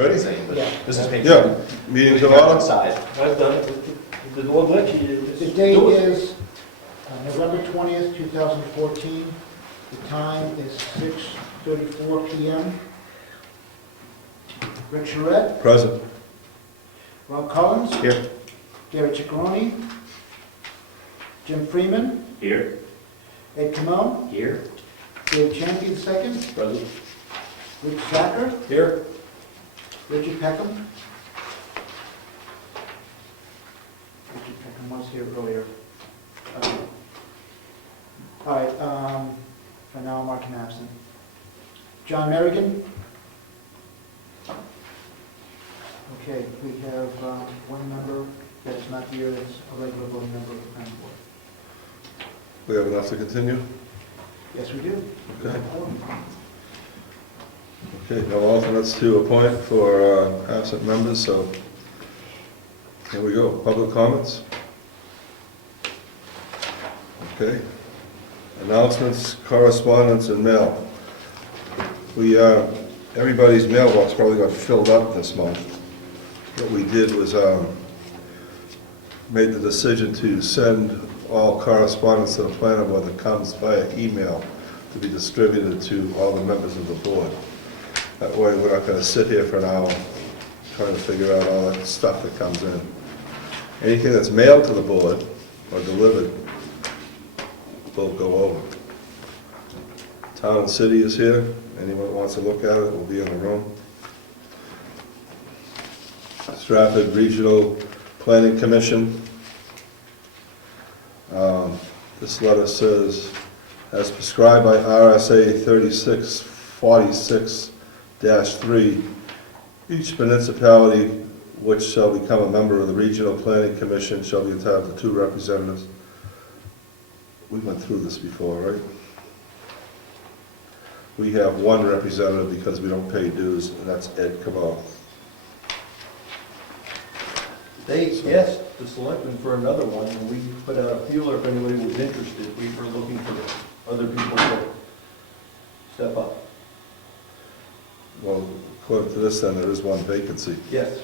Ready? Same, but Yeah. this is page Yeah, 2. meeting to Left order. side. I've done it. The Lord let you. The date is November 20th, 2014. The time is 6:34 PM. Rick Charette, Present. Rob Collins, Here. Gary Ciccarone, Jim Freeman, Here. Ed Comeau, Here. Dave Champe II, Present. Rich Zacher, Here. Richard Peckham. Richard Peckham was here earlier. All right, for now, mark him absent. John Merrigan. Okay, we have one member that's not here, that's a regular voting member of the planning board. We have enough to continue? Yes, we do. Okay. Okay, no alternates to appoint for absent members, so here we go. Public comments? Okay. Announcements, correspondence, and mail. Everybody's mailbox probably got filled up this month. What we did was made the decision to send all correspondence to the planning board that comes via email to be distributed to all the members of the board. That way we're not going to sit here for an hour trying to figure out all that stuff that comes in. Anything that's mailed to the board or delivered will go over. Town and City is here. Anyone that wants to look at it will be in the room. Stratford Regional Planning Commission. This letter says, as prescribed by RSA 3646-3, each municipality which shall become a member of the Regional Planning Commission shall be entitled to 2 representatives. We went through this before, right? We have 1 representative because we don't pay dues, and that's Ed Comeau. They asked the selectmen for another one, and we put out a feeler if anybody was interested. We were looking for other people to step up. Well, according to this, then, there is 1 vacancy. Yes.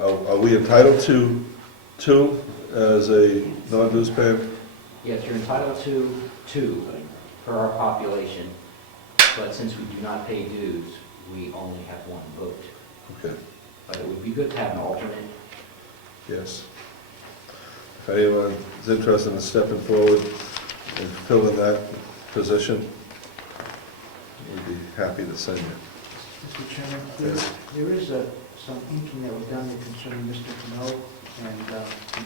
Are we entitled to 2 as a non-dues payer? Yes, you're entitled to 2 per our population, but since we do not pay dues, we only have 1 vote. Okay, But it would be good to have an alternate. yes. If anyone is interested in stepping forward and filling that position, we'd be happy to send you. Mr. Chairman, Yes. there is some inking that was done concerning Mr. Comeau, and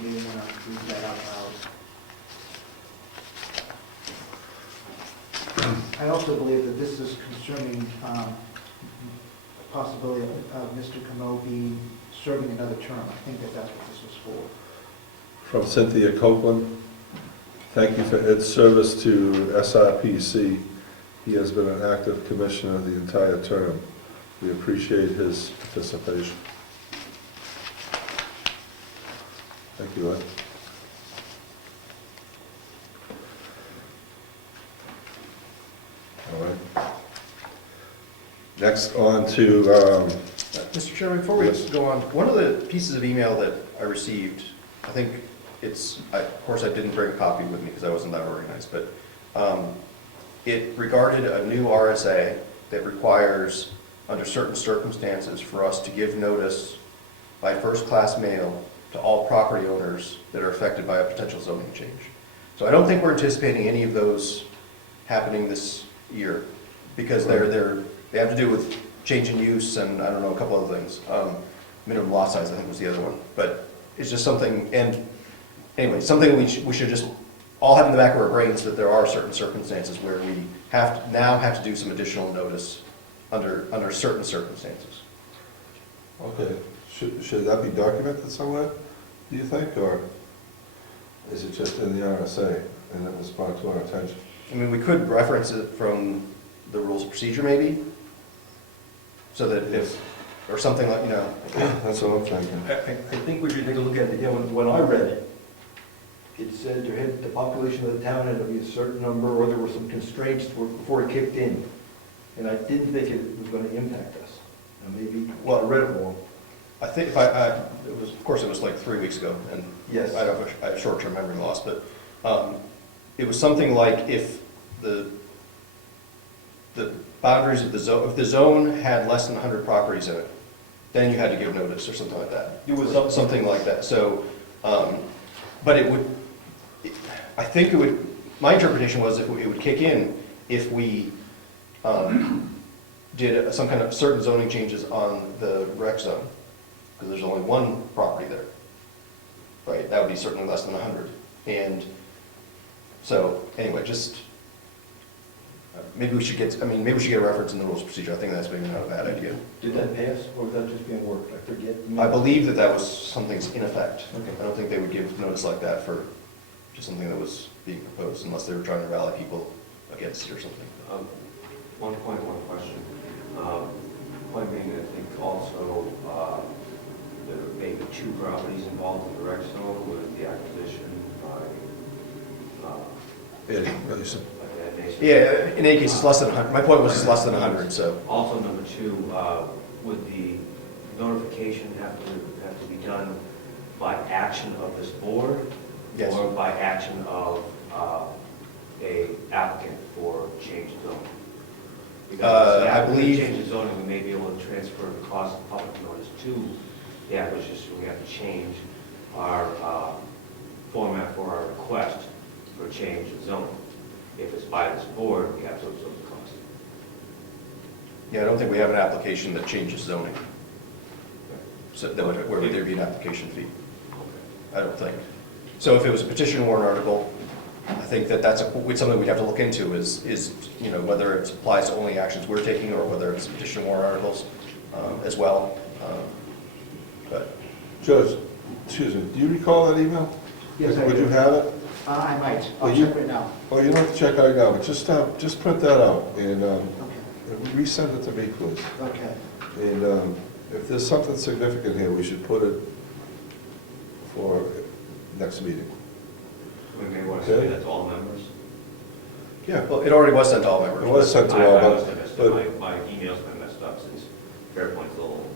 you may want to read that out loud. I also believe that this is concerning possibility of Mr. Comeau being serving another term. I think that that's what this was for. From Cynthia Copeland, thank you for Ed's service to SRPC. He has been an active commissioner the entire term. We appreciate his participation. Thank you, Ed. All right. Next on to, Mr. Chairman, before we Yes. go on, one of the pieces of email that I received, I think of course I didn't bring a copy with me because I wasn't that organized, but it regarded a new RSA that requires, under certain circumstances, for us to give notice by first-class mail to all property owners that are affected by a potential zoning change. So I don't think we're anticipating any of those happening this year, because they have to do with change in use and, I don't know, a couple other things. Minimum lot size, I think, was the other one. But it's just something, and anyway, something we should just all have in the back of our brains, that there are certain circumstances where we now have to do some additional notice under certain circumstances. okay, should that be documented somewhere, do you think, or is it just in the RSA and it was brought to our attention? I mean, we could reference it from the rules of procedure, maybe, so that or something like, That's what I'm thinking. I think we should take a look at it. Yeah, when I read it, it said the population of the town had to be a certain number, or there were some constraints before it kicked in. And I didn't think it was going to impact us. And maybe, Well- I read it wrong. I think it was, of course, it was like 3 weeks ago, and Yes. I have short-term memory loss, but it was something like if the boundaries of the zone, if the zone had less than 100 properties in it, then you had to give notice or something like that. It was Something like that, so, but it would, I think it would, my interpretation was it would kick in if we did some kind of certain zoning changes on the rec zone, because there's only one property there, right? That would be certainly less than 100. And so, anyway, just, maybe we should get a reference in the rules of procedure. I think that's maybe not a bad idea. Did that pass, or was that just being worked? I forget. I believe that was something's in effect. Okay. I don't think they would give notice like that for just something that was being proposed, unless they were trying to rally people against it or something. One point, one question. Point being, I think also, there may be 2 properties involved in the rec zone with the acquisition by, Eddie, what you said? by that nation. Yeah, in any case, it's less than 100. My point was it's less than 100, so. Also, number 2, would the notification have to be done by action of this board? Yes. Or by action of a applicant for change of zoning? Because if I the applicant believe- changes zoning, we may be able to transfer the cost of public notice to the acquisition. We have to change our format for our request for change of zoning. If it's by this board, we have to absorb the cost. Yeah, I don't think we have an application that changes zoning. So that would, where would there be an application fee? I don't think. So if it was a petition warrant article, I think that's something we'd have to look into is, you know, whether it applies to only actions we're taking or whether it's petition warrant articles as well. But Judge, excuse me, do you recall that email? Yes, I Would do. you have it? I might. I'll Well, you- check it now. Oh, you don't have to check out now, but just print that out and Okay, resend it to me, please. okay. And if there's something significant here, we should put it for next meeting. We may want to say Okay. that to all members. Yeah. well, it already was sent to all members. It was sent to I all, must have messed but up. My email's been messed up since Fairpoint's a little,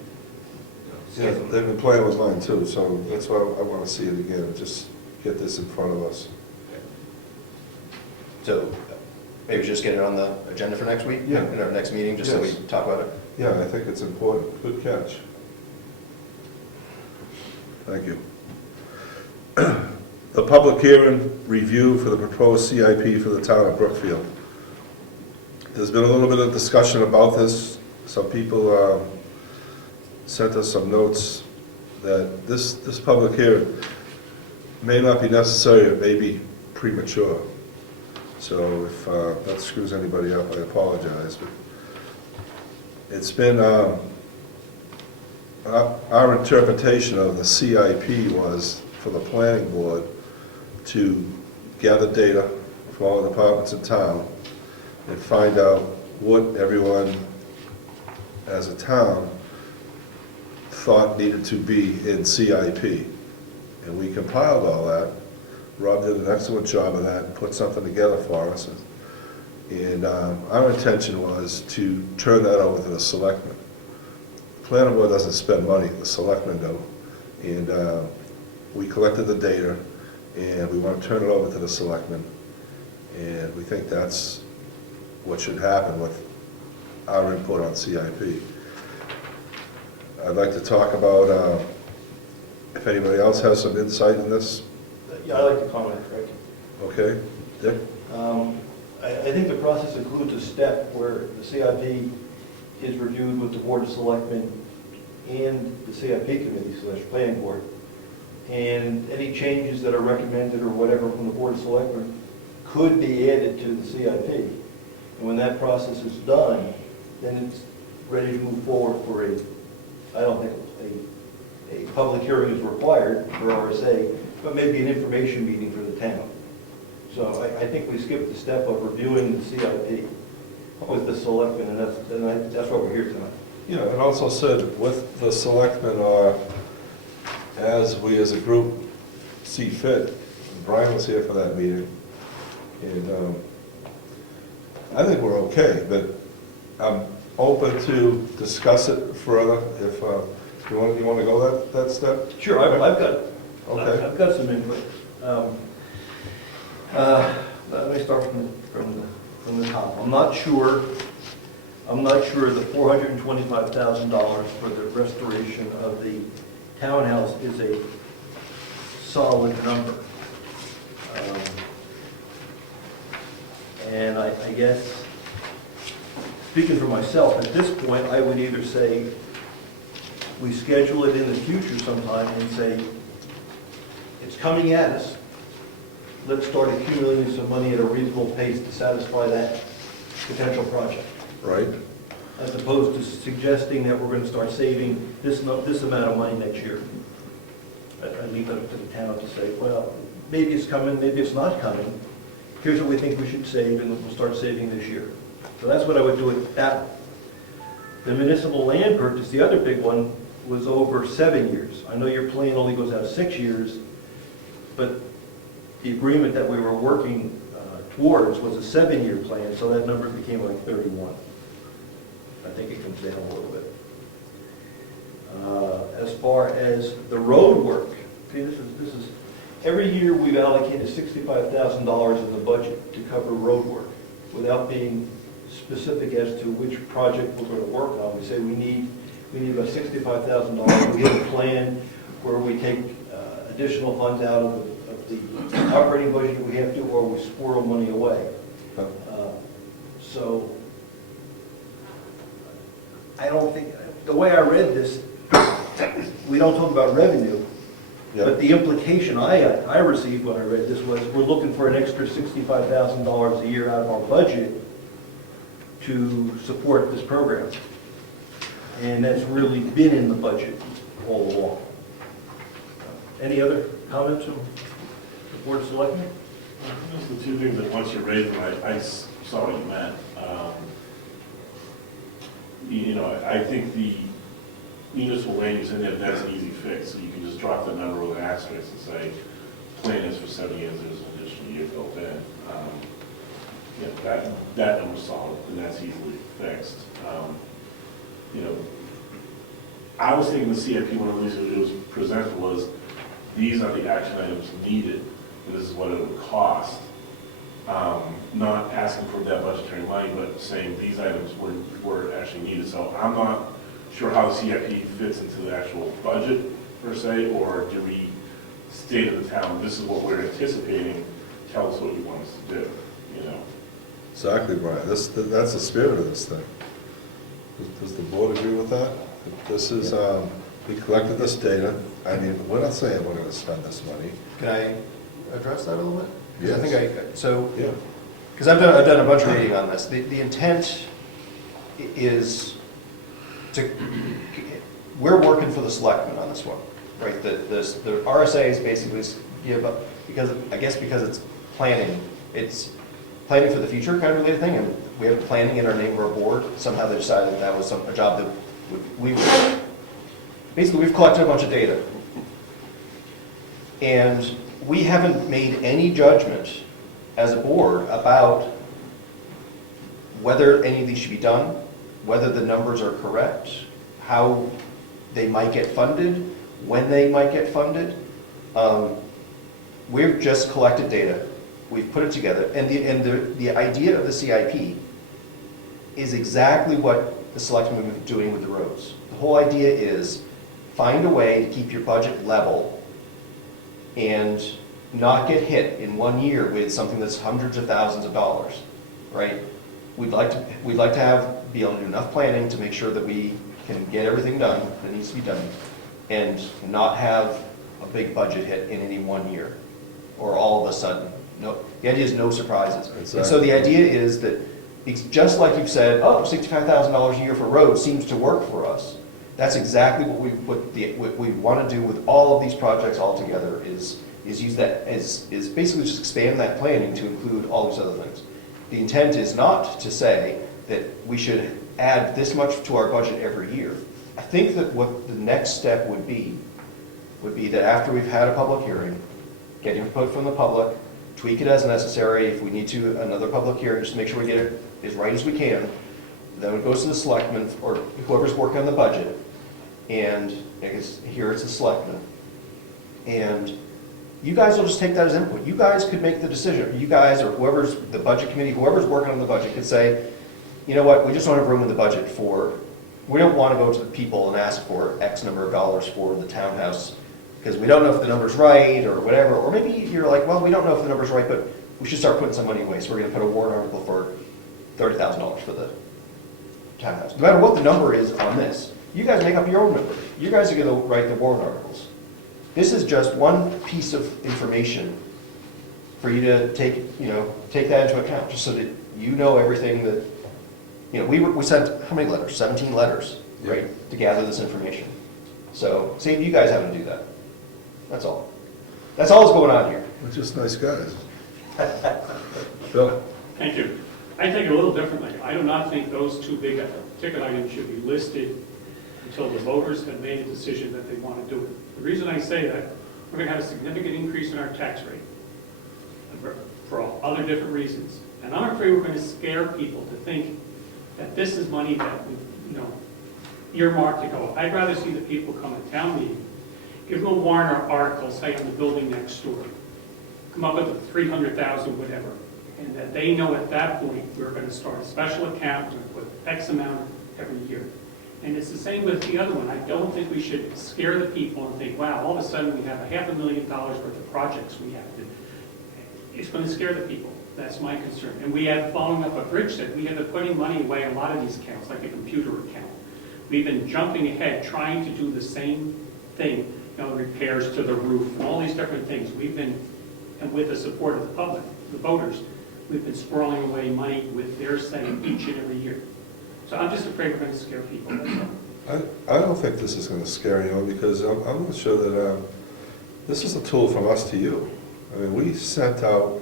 yeah, they've been playing with mine too, so that's why I want to see it again, just get this in front of us. So maybe just get it on the agenda for next week? Yeah. In our next meeting, just so we Yes. talk about it? Yeah, I think it's important. Good catch. Thank you. The public hearing review for the proposed CIP for the town of Brookfield. There's been a little bit of discussion about this. Some people sent us some notes that this public hearing may not be necessary, it may be premature. So if that screws anybody up, I apologize, but it's been, our interpretation of the CIP was for the planning board to gather data from all the departments in town and find out what everyone as a town thought needed to be in CIP. And we compiled all that. Rob did an excellent job of that and put something together for us. And our intention was to turn that over to the selectmen. The planning board doesn't spend money, the selectmen do. And we collected the data, and we want to turn it over to the selectmen. And we think that's what should happen with our input on CIP. I'd like to talk about, if anybody else has some insight in this. Yeah, I'd like to comment, Craig. Okay, Dick? I think the process includes a step where the CIP is reviewed with the Board of Selectmen and the CIP committee / planning board. And any changes that are recommended or whatever from the Board of Selectmen could be added to the CIP. And when that process is done, then it's ready to move forward for I don't think a public hearing is required for RSA, but maybe an information meeting for the town. So I think we skipped the step of reviewing the CIP with the selectmen, and that's why we're here tonight. Yeah, and also said with the selectmen, or as we as a group see fit. Brian was here for that meeting, and I think we're okay, but I'm open to discuss it further if you want to go that step? Sure, I've got, Okay. I've got some input. Let me start from the top. I'm not sure the $425,000 for the restoration of the townhouse is a solid number. And I guess, speaking for myself, at this point, I would either say we schedule it in the future sometime and say, it's coming at us, let's start accumulating some money at a reasonable pace to satisfy that potential project, Right? as opposed to suggesting that we're going to start saving this amount of money next year. I leave it up to the town to say, well, maybe it's coming, maybe it's not coming. Here's what we think we should save, and we'll start saving this year. So that's what I would do with that one. The municipal land purchase, the other big one, was over 7 years. I know your plan only goes out 6 years, but the agreement that we were working towards was a 7-year plan, so that number became like 31. I think it comes down a little bit. As far as the road work, see, this is every year we've allocated $65,000 in the budget to cover road work without being specific as to which project we're going to work on. We say we need about $65,000. We have a plan where we take additional funds out of the operating budget if we have to, or we squirrel money away. So I don't think, the way I read this, we don't talk about revenue, Yeah. but the implication I received when I read this was we're looking for an extra $65,000 a year out of our budget to support this program. And that's really been in the budget all along. Any other comments from the Board of Selectmen? Those are the two things that once you raise them, I saw what you meant. I think the municipal land use in there, that's an easy fix. So you can just drop the number with an asterisk and say, plan is for 7 years, there's an additional year built in. That number's solid, and that's easily fixed. I was thinking the CIP, one of the reasons it was presented was, these are the action items needed, and this is what it would cost. Not asking for that budgetary money, but saying these items were actually needed. So I'm not sure how the CIP fits into the actual budget per se, or do we state to the town, this is what we're anticipating, tell us what you want us to do, Exactly, Brian. That's the spirit of this thing. Does the board agree with that? This is, we collected this data. I mean, we're not saying we're going to spend this money. Can I address that a little bit? 'Cause I Yes. think Yeah. because I've done a bunch of reading on this. The intent is we're working for the selectmen on this one, right? The RSA is basically give up, because it's planning, it's planning for the future kind of related thing, and we have planning in our name of our board. Somehow they decided that was a job that we've collected a bunch of data. And we haven't made any judgment as a board about whether any of these should be done, whether the numbers are correct, how they might get funded, when they might get funded. We've just collected data, we've put it together, and the idea of the CIP is exactly what the selectmen have been doing with the roads. The whole idea is find a way to keep your budget level and not get hit in 1 year with something that's hundreds of thousands of dollars, right? We'd like to be able to do enough planning to make sure that we can get everything done that needs to be done, and not have a big budget hit in any 1 year, or all of a sudden. No, the idea is no surprises. Exactly. And so the idea is that it's just like you've said, oh, $65,000 a year for roads seems to work for us. That's exactly what we want to do with all of these projects all together, is use that is basically just expand that planning to include all these other things. The intent is not to say that we should add this much to our budget every year. I think that what the next step would be that after we've had a public hearing, get input from the public, tweak it as necessary, if we need to, another public hearing, just to make sure we get it as right as we can, then it goes to the selectmen, or whoever's working on the budget, and I guess here it's the selectmen. And you guys will just take that as input. You guys could make the decision. You guys, or whoever's, the budget committee, whoever's working on the budget could say, you know what, we just don't have room in the budget for, we don't want to go to the people and ask for X number of dollars for the townhouse, because we don't know if the number's right, or whatever. Or maybe you're like, well, we don't know if the number's right, but we should start putting some money away, so we're going to put a warrant article for $30,000 for the townhouse. No matter what the number is on this, you guys make up your own number. You guys are going to write the warrant articles. This is just one piece of information for you to take, take that into account, just so that you know everything that, we sent, how many letters? 17 letters, right, to gather this information. So, see if you guys having to do that. That's all. That's all that's going on here. We're just nice guys. Bill? Thank you. I think a little differently. I do not think those two big ticket items should be listed until the voters have made a decision that they want to do it. The reason I say that, we're going to have a significant increase in our tax rate for all other different reasons. And I'm afraid we're going to scare people to think that this is money that we, earmarked to go. I'd rather see the people come to town meeting, give them a warrant article, say on the building next door, come up with a 300,000, whatever, and that they know at that point we're going to start a special account with X amount every year. And it's the same with the other one. I don't think we should scare the people and think, wow, all of a sudden we have $500,000 worth of projects we have to do. It's going to scare the people. That's my concern. And we have, following up what Rich said, we have been putting money away in a lot of these accounts, like a computer account. We've been jumping ahead, trying to do the same thing, repairs to the roof and all these different things. We've been, and with the support of the public, the voters, we've been squirreling away money with their say each and every year. So I'm just afraid we're going to scare people. I don't think this is going to scare anyone, because I'm not sure that this is a tool from us to you. I mean, we sent out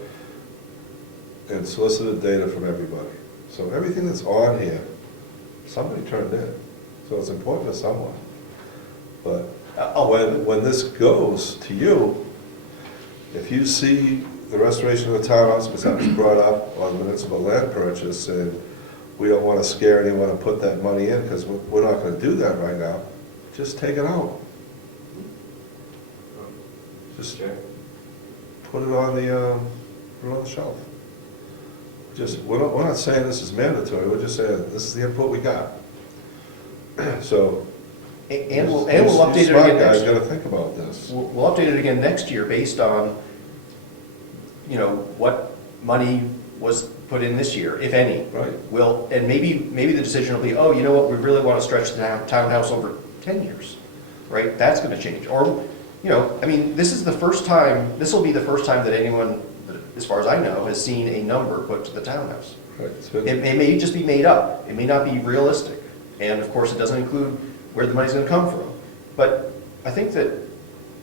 and solicited data from everybody. So everything that's on here, somebody turned in. So it's important to someone. But when this goes to you, if you see the restoration of the townhouse, because that was brought up on municipal land purchase, and we don't want to scare anyone and put that money in, because we're not going to do that right now, just take it out. Just put it on the shelf. We're not saying this is mandatory, we're just saying this is the input we got. So, And we'll update it smart again guys next got year. to think about this. We'll update it again next year based on, what money was put in this year, if any. Right. And maybe the decision will be, oh, you know what, we really want to stretch the townhouse over 10 years, right? That's going to change. Or, this is the first time, this will be the first time that anyone, as far as I know, has seen a number put to the townhouse. Right. It may just be made up. It may not be realistic. And of course, it doesn't include where the money's going to come from. But I think that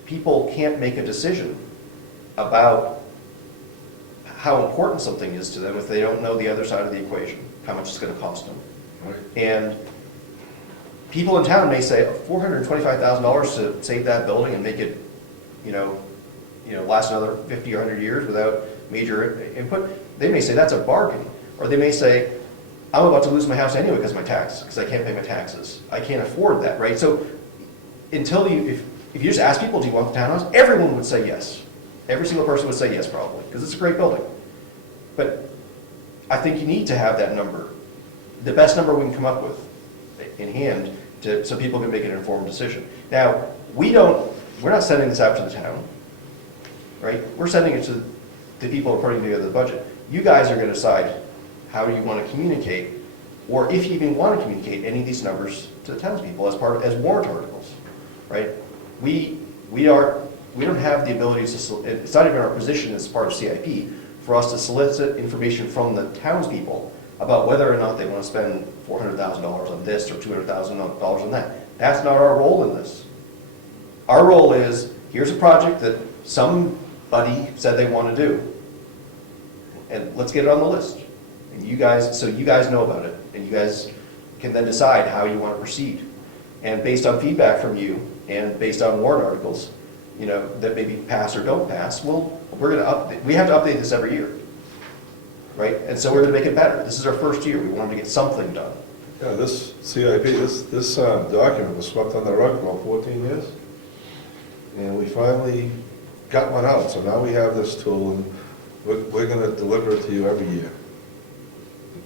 people can't make a decision about how important something is to them if they don't know the other side of the equation, how much it's going to cost them. Right. And people in town may say $425,000 to save that building and make it, last another 50 or 100 years without major input. They may say that's a bargain. Or they may say, I'm about to lose my house anyway because I can't pay my taxes. I can't afford that, right? So if you just ask people, do you want the townhouse? Everyone would say yes. Every single person would say yes, probably, because it's a great building. But I think you need to have that number, the best number we can come up with in hand, so people can make an informed decision. Now, we're not sending this out to the town, right? We're sending it to the people who are putting together the budget. You guys are going to decide how you want to communicate, or if you even want to communicate any of these numbers to the townspeople as warrant articles, right? We don't have the ability to, it's not even our position as part of CIP, for us to solicit information from the townspeople about whether or not they want to spend $400,000 on this or $200,000 on that. That's not our role in this. Our role is, here's a project that somebody said they want to do, and let's get it on the list. And so you guys know about it, and you guys can then decide how you want to proceed. And based on feedback from you, and based on warrant articles, that maybe pass or don't pass, we have to update this every year, right? And so we're going to make it better. This is our first year. We wanted to get something done. Yeah, this CIP, this document was swept on the rug for about 14 years. And we finally got one out, so now we have this tool, and we're gonna deliver it to you every year.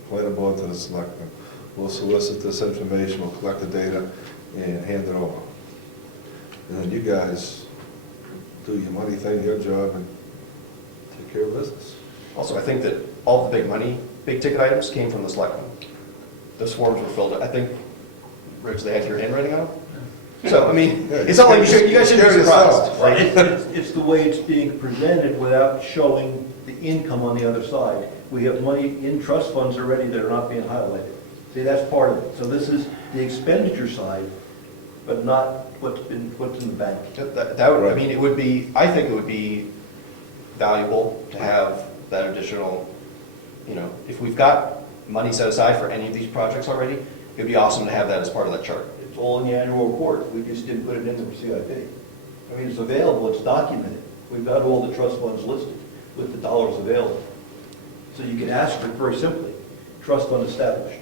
Planning board to the selectmen. We'll solicit this information, we'll collect the data, and hand it over. And then you guys do your money thing, your job, and take care of business. Also, I think that all the big ticket items came from the selectmen. Those forms were filled out. I think, Rich, they had your handwriting on them? So, I mean, it's not like you guys should be surprised. Well, Like, it's the way it's being presented without showing the income on the other side. We have money in trust funds already that are not being highlighted. See, that's part of it. So this is the expenditure side, but not what's in the bank. that would, I mean, it would be, I think it would be valuable to have that additional, you know, if we've got money set aside for any of these projects already, it'd be awesome to have that as part of that chart. It's all in the annual report. We just didn't put it in the CIP. I mean, it's available, it's documented. We've got all the trust funds listed with the dollars available. So you can ask for it very simply, trust fund established,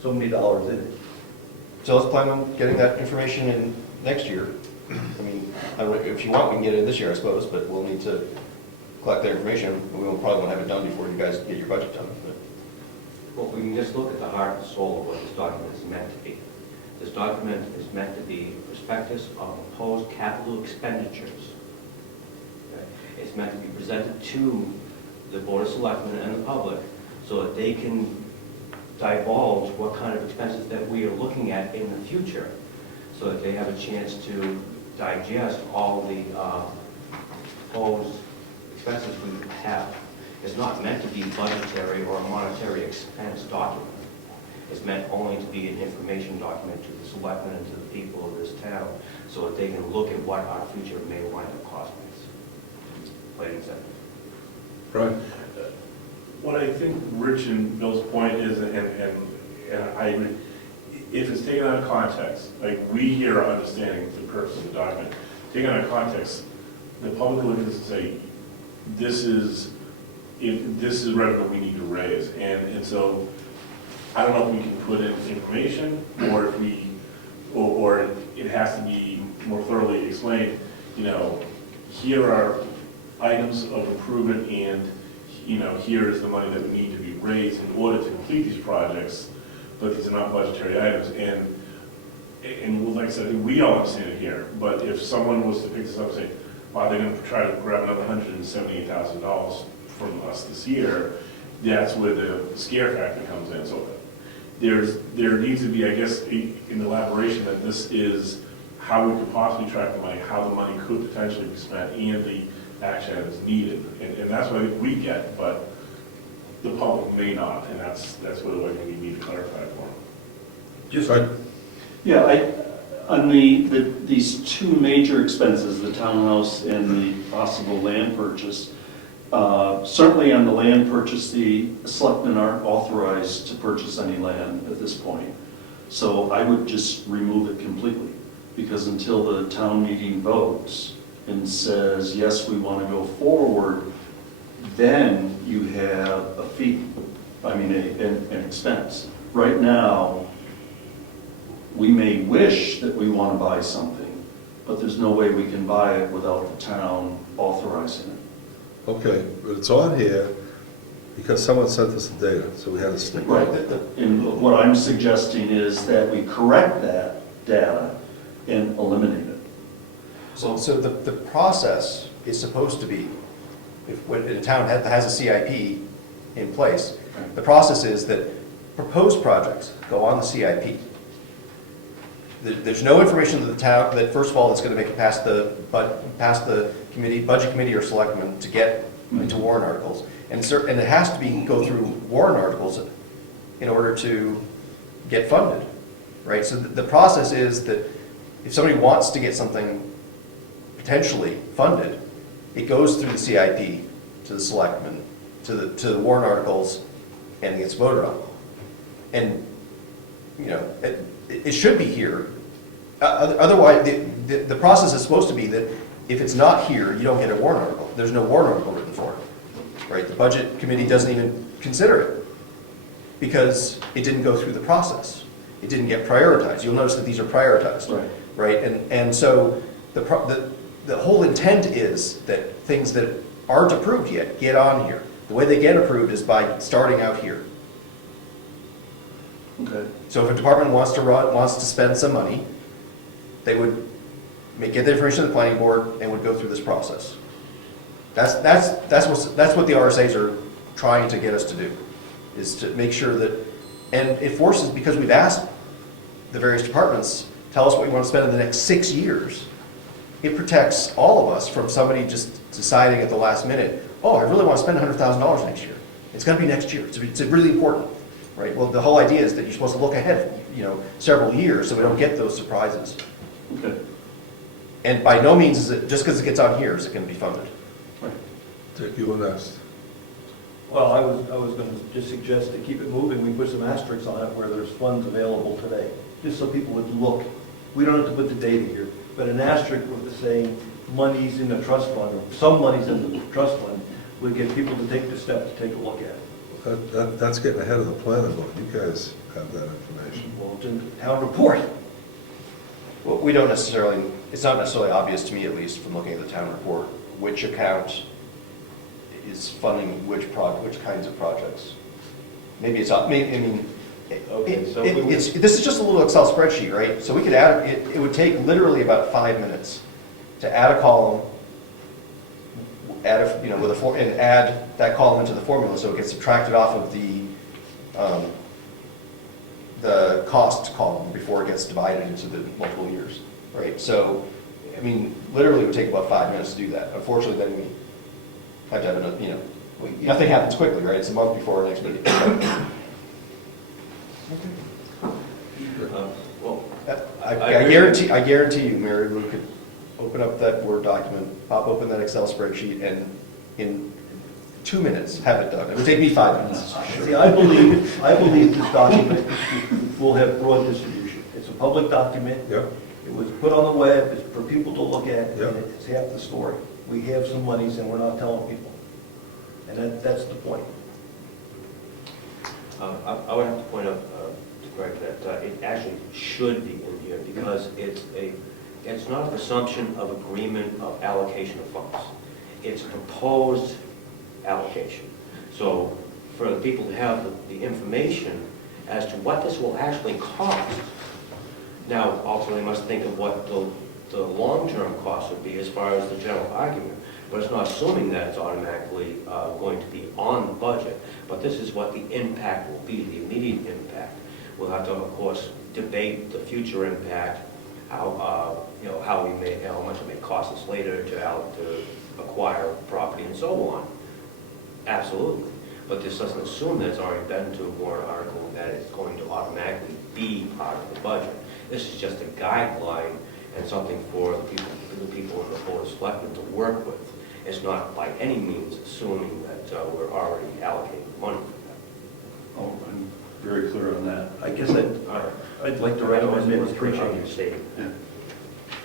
so many dollars in it. So let's plan on getting that information in next year. I mean, I don't know, if you want, we can get it in this year, I suppose, but we'll need to collect that information. We will probably want to have it done before you guys get your budget done. But Well, we can just look at the heart and soul of what this document is meant to be. This document is meant to be a prospectus of proposed capital expenditures. Okay? It's meant to be presented to the Board of Selectmen and the public so that they can divulge what kind of expenses that we are looking at in the future, so that they have a chance to digest all the proposed expenses we have. It's not meant to be budgetary or a monetary expense document. It's meant only to be an information document to the selectmen and to the people of this town, so that they can look at what our future may wind up costing us. Plain and simple. Right. What I think Rich and Bill's point is, and I agree, if it's taken out of context, like we here are understanding the purpose of the document, taken out of context, the public will look at this and say, this is revenue we need to raise. And so I don't know if we can put in information, or if or it has to be more thoroughly explained, you know, here are items of improvement, and you know, here is the money that we need to be raised in order to complete these projects, but these are not budgetary items. And like I said, we all understand it here, but if someone was to pick this up and say, wow, they're going to try to grab another $178,000 from us this year, that's where the scare factor comes in. So there needs to be, I guess, an elaboration that this is how we could possibly track the money, how the money could potentially be spent, and the action that is needed. And that's what I think we get, but the public may not, and that's what I think we need to clarify for them. Just Right. Yeah, on these two major expenses, the townhouse and the possible land purchase, certainly on the land purchase, the selectmen aren't authorized to purchase any land at this point. So I would just remove it completely, because until the town meeting votes and says, yes, we want to go forward, then you have a fee, an expense. Right now, we may wish that we want to buy something, but there's no way we can buy it without the town authorizing it. Okay, but it's on here because someone sent us the data, so we had to stick with it. And what I'm suggesting is that we correct that data and eliminate it. So the process is supposed to be, when a town has a CIP in place, the process is that proposed projects go on the CIP. There's no information to the town that, first of all, that's going to make it past the committee, budget committee or selectmen to get into warrant articles. And it has to go through warrant articles in order to get funded, right? So the process is that if somebody wants to get something potentially funded, it goes through the CIP to the selectmen, to the warrant articles, and it gets voted on. And, you know, it should be here. Otherwise, the process is supposed to be that if it's not here, you don't get a warrant article. There's no warrant article written for it, right? The budget committee doesn't even consider it. because it didn't go through the process. It didn't get prioritized. You'll notice that these are prioritized. Right. Right? And so the whole intent is that things that aren't approved yet get on here. The way they get approved is by starting out here. Okay. So if a department wants to spend some money, they would get the information to the planning board and would go through this process. That's what the RSAs are trying to get us to do, is to make sure that, and it forces, because we've asked the various departments, tell us what you want to spend in the next 6 years. It protects all of us from somebody just deciding at the last minute, oh, I really want to spend $100,000 next year. It's got to be next year. It's really important, right? Well, the whole idea is that you're supposed to look ahead, several years, so we don't get those surprises. Okay. And by no means is it, just because it gets on here, is it going to be funded. Right. Dick, you were next. Well, I was going to just suggest to keep it moving, we put some asterisks on it where there's funds available today, just so people would look. We don't have to put the data here, but an asterisk with saying money's in the trust fund, or some money's in the trust fund, would get people to take the step to take a look at it. That's getting ahead of the planning board. You guys have that information. Well, it's in the town report. Well, we don't necessarily, it's not necessarily obvious to me, at least, from looking at the town report, which account is funding which kinds of projects. Maybe it's, Okay, so this is just a little Excel spreadsheet, right? So we could add, it would take literally about 5 minutes to add a column, and add that column into the formula, so it gets subtracted off of the cost column before it gets divided into the multiple years, right? So, literally it would take about 5 minutes to do that. Unfortunately, then we have to have nothing happens quickly, right? It's a month before our next meeting. Well, I guarantee you, Mary Lou could open up that Word document, pop open that Excel spreadsheet, and in 2 minutes have it done. It would take me 5 minutes. See, I believe this document will have broad distribution. It's a public document. Yep. It was put on the web, it's for people to look at, Yep. and it's half the story. We have some monies and we're not telling people. And that's the point. I would have to point out to Greg that it actually should be in here because it's not a presumption of agreement of allocation of funds. It's proposed allocation. So for the people to have the information as to what this will actually cost. Now, ultimately, must think of what the long-term cost would be as far as the general argument. But it's not assuming that it's automatically going to be on the budget. But this is what the impact will be, the immediate impact. We'll have to, of course, debate the future impact, how much it may cost us later to acquire property and so on. Absolutely. But this doesn't assume that it's already been to a warrant article and that it's going to automatically be part of the budget. This is just a guideline and something for the people in the Board of Selectmen to work with. It's not by any means assuming that we're already allocating money for that. Oh, I'm very clear on that. I guess I'd like to recommend maybe three changes. Statement. Yeah.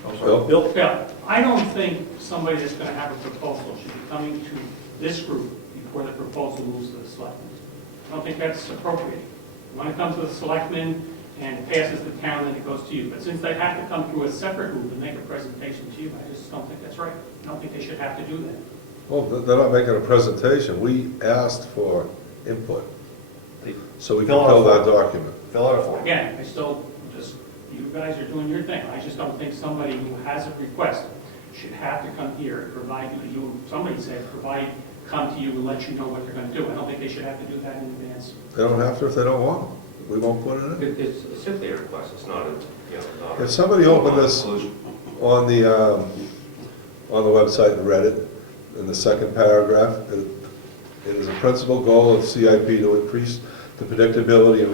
I'm Bill? sorry. Bill? Yeah, I don't think somebody that's going to have a proposal should be coming to this group before the proposal moves to the selectmen. I don't think that's appropriate. When it comes to the selectmen and passes the town, then it goes to you. But since they have to come through a separate group and make a presentation to you, I just don't think that's right. I don't think they should have to do that. Well, they're not making a presentation. We asked for input, so we can fill that document. Fill out a form. Again, you guys are doing your thing. I just don't think somebody who has a request should have to come here and provide you, somebody said, come to you and let you know what they're going to do. I don't think they should have to do that in advance. They don't have to if they don't want it. We won't put it in. It's simply a request. It's not not If somebody opened this conclusion. on the website and read it, in the second paragraph, it is a principal goal of CIP to increase the predictability and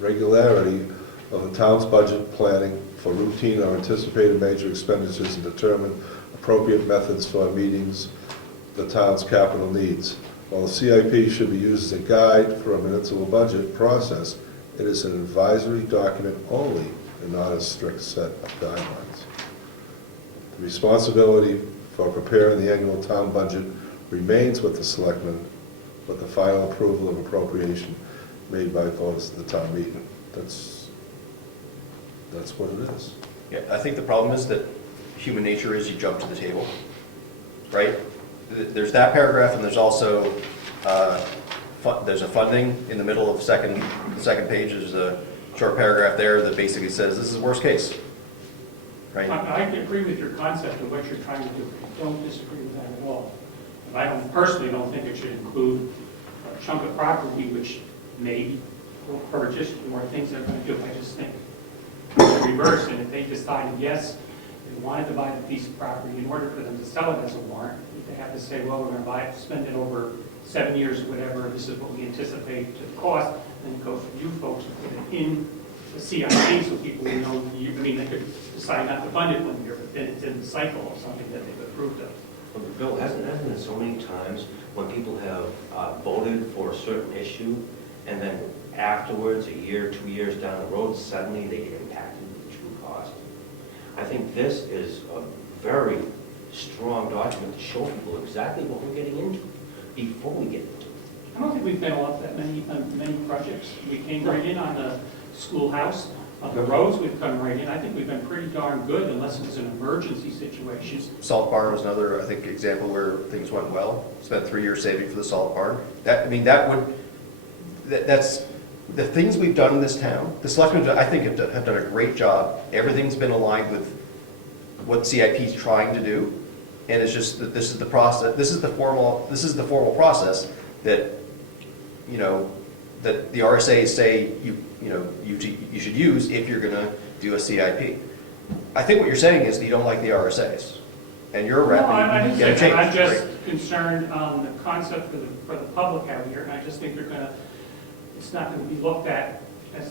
regularity of the town's budget planning for routine or anticipated major expenditures and determine appropriate methods for meeting the town's capital needs. While the CIP should be used as a guide for a municipal budget process, it is an advisory document only and not a strict set of guidelines. The responsibility for preparing the annual town budget remains with the selectmen, but the final approval of appropriation made by voters at the town meeting. That's what it is. Yeah, I think the problem is that human nature is you jump to the table, right? There's that paragraph, and there's also, there's a funding in the middle of the second page. There's a short paragraph there that basically says this is worst case, right? I agree with your concept of what you're trying to do. I don't disagree with that at all. And I personally don't think it should include a chunk of property which maybe will purchase or things they're going to do. I just think the reverse, and if they decided, yes, they wanted to buy the piece of property, in order for them to sell it as a warrant, they have to say, well, we're going to buy it, spend it over 7 years or whatever, this is what we anticipate to the cost, and it goes for you folks to put it in the CIP so people will know, they could decide not to fund it one year, but then it's in the cycle of something that they've approved of. Well, Bill, hasn't there so many times when people have voted for a certain issue, and then afterwards, a year, 2 years down the road, suddenly they get impacted with the true cost? I think this is a very strong document to show people exactly what we're getting into before we get into it. I don't think we've been off that many projects. We came right in on the schoolhouse, on the roads we've come right in. I think we've been pretty darn good unless it's an emergency situation. Salt barn was another, I think, example where things went well. Spent 3 years saving for the salt barn. That's the things we've done in this town. The selectmen, I think, have done a great job. Everything's been aligned with what CIP is trying to do, and it's just that this is the process. This is the formal process that that the RSAs say you should use if you're going to do a CIP. I think what you're saying is that you don't like the RSAs, and you're a rep. No, I and you didn't get say a that. change. I'm just Right? concerned on the concept for the public out here, and I just think it's not going to be looked at as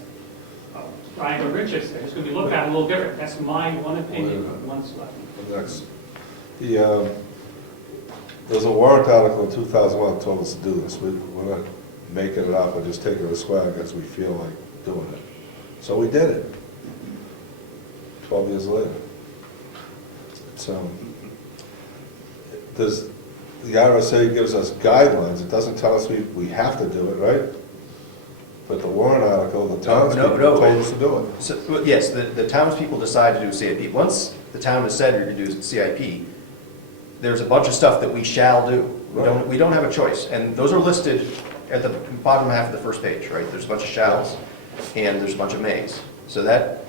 Brian or Rich has said. It's going to be looked at a little different. That's my one opinion, one selectman. Next. There's a warrant article in 2001 that told us to do this. We're not making it up or just taking it a swag as we feel like doing it. So we did it. 12 years later. The RSA gives us guidelines. It doesn't tell us we have to do it, right? But the warrant article, the townspeople told us to do it. So, yes, the townspeople decide to do CIP. Once the town has said you're going to do CIP, there's a bunch of stuff that we shall do. We don't have a choice, and those are listed at the bottom half of the first page, right? There's a bunch of shalls, and there's a bunch of mays. So that's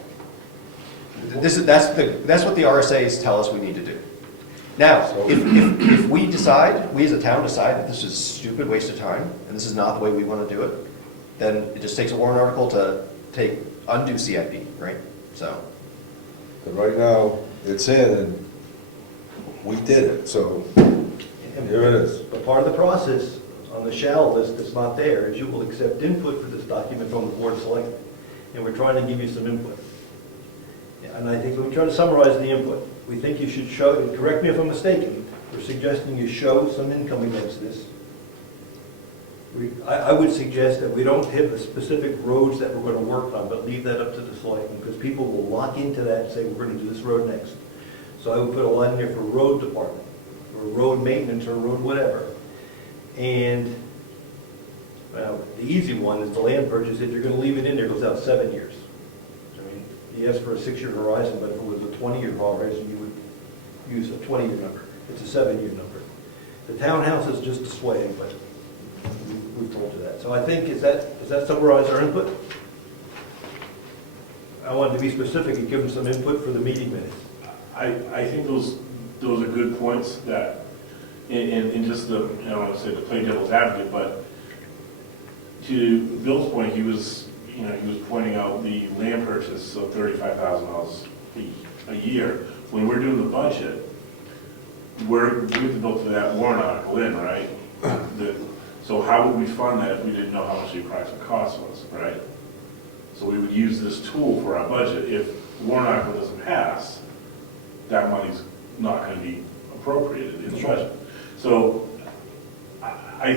what the RSAs tell us we need to do. Now, if we decide, we as a town decide that this is a stupid waste of time, and this is not the way we want to do it, then it just takes a warrant article to undo CIP, right? So. But right now, it's in, and we did it, so here it is. But part of the process on the shall list that's not there is you will accept input for this document from the Board of Selectmen. And we're trying to give you some input. And I think we try to summarize the input. We think you should show, and correct me if I'm mistaken, we're suggesting you show some income against this. I would suggest that we don't hit the specific roads that we're going to work on, but leave that up to the selectmen, because people will lock into that and say, we're going to do this road next. So I would put a line there for road department, or road maintenance, or road whatever. And the easy one is the land purchase. If you're going to leave it in there, it goes out 7 years. I mean, you ask for a 6-year horizon, but if it was a 20-year horizon, you would use a 20-year number. It's a 7-year number. The townhouse is just a sway, but we've told you that. So I think, does that summarize our input? I wanted to be specific and give them some input for the meeting minutes. I think those are good points that, in just the, I don't want to say the play devil's advocate, but to Bill's point, he was pointing out the land purchase of $35,000 a year. When we're doing the budget, we have to build that warrant article in, right? So how would we fund that if we didn't know how much the approximate cost was, right? So we would use this tool for our budget. If the warrant article doesn't pass, that money's not going to be appropriated in the budget. So I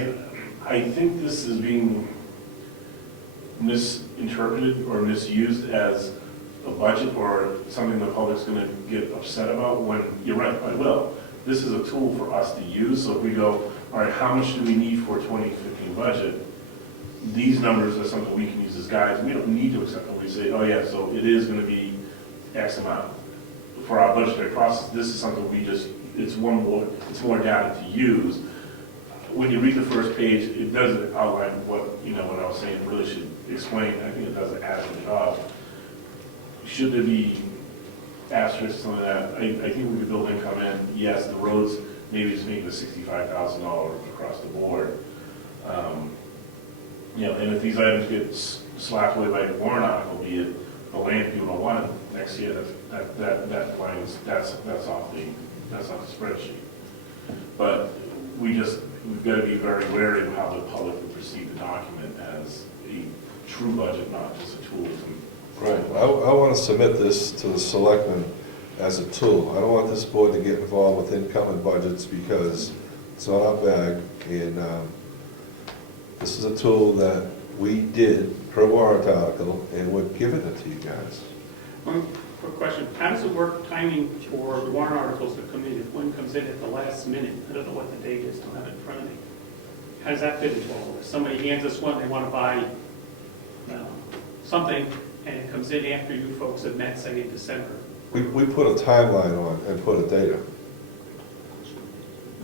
think this is being misinterpreted or misused as a budget or something the public's going to get upset about when, you're right, I will. This is a tool for us to use, so if we go, all right, how much do we need for a 2015 budget? These numbers are something we can use as guides. We don't need to accept them. We say, oh yeah, so it is going to be X amount. For our budgetary process, this is something we just, it's more data to use. When you read the first page, it doesn't outline what I was saying, it really should explain. I think it does an adequate job. Should there be asterisks on that? I think we could build income in. Yes, the roads, maybe it's making the $65,000 across the board. And if these items get slapped away by a warrant article, be it the land people don't want it next year, that line is, that's off the spreadsheet. But we've got to be very wary of how the public will perceive the document as a true budget, not just a tool to. Right, I want to submit this to the selectmen as a tool. I don't want this board to get involved with income and budgets because it's not our bag. And this is a tool that we did per warrant article and we're giving it to you guys. One quick question, how does it work timing for the warrant articles that come in? If one comes in at the last minute, I don't know what the date is, don't have it in front of me. How does that fit into all of this? Somebody hands us one, they want to buy something, and it comes in after you folks have met, say, in December. We put a timeline on and put a date on.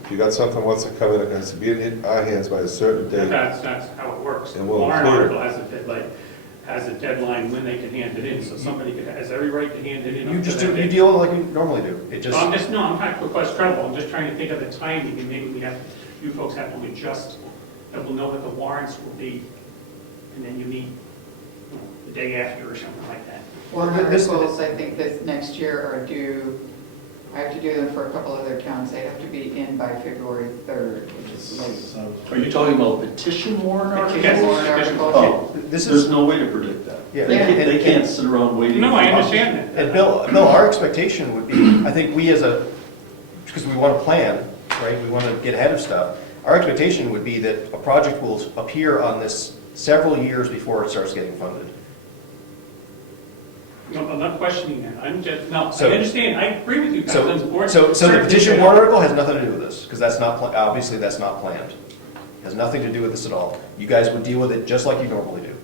If you got something wants to come in, it has to be in our hands by a certain date. That's how it works. The And we'll warrant include it. article has a deadline when they can hand it in, so somebody has every right to hand it in. You deal with it like you normally do. It just. I'm trying to request trouble, I'm just trying to think of the timing, and maybe you folks have to adjust, that we'll know what the warrants will be, and then you meet the day after or something like that. Warrant articles, I think this next year are due, I have to do them for a couple other towns, they have to be in by February 3rd, which is late. Are you talking about petition warrant articles? Yes. Warrant articles. Oh, This there's is, no way to predict that. Yeah. They can't sit around waiting. No, I understand that. and Bill, our expectation would be, I think we because we want to plan, right, we want to get ahead of stuff, our expectation would be that a project will appear on this several years before it starts getting funded. No, I'm not questioning that, I'm just, no, So- I understand, I agree with you guys. So on the board. the Certainly, petition yeah. warrant article has nothing to do with this, because that's not, obviously that's not planned. Has nothing to do with this at all. You guys would deal with it just like you normally do.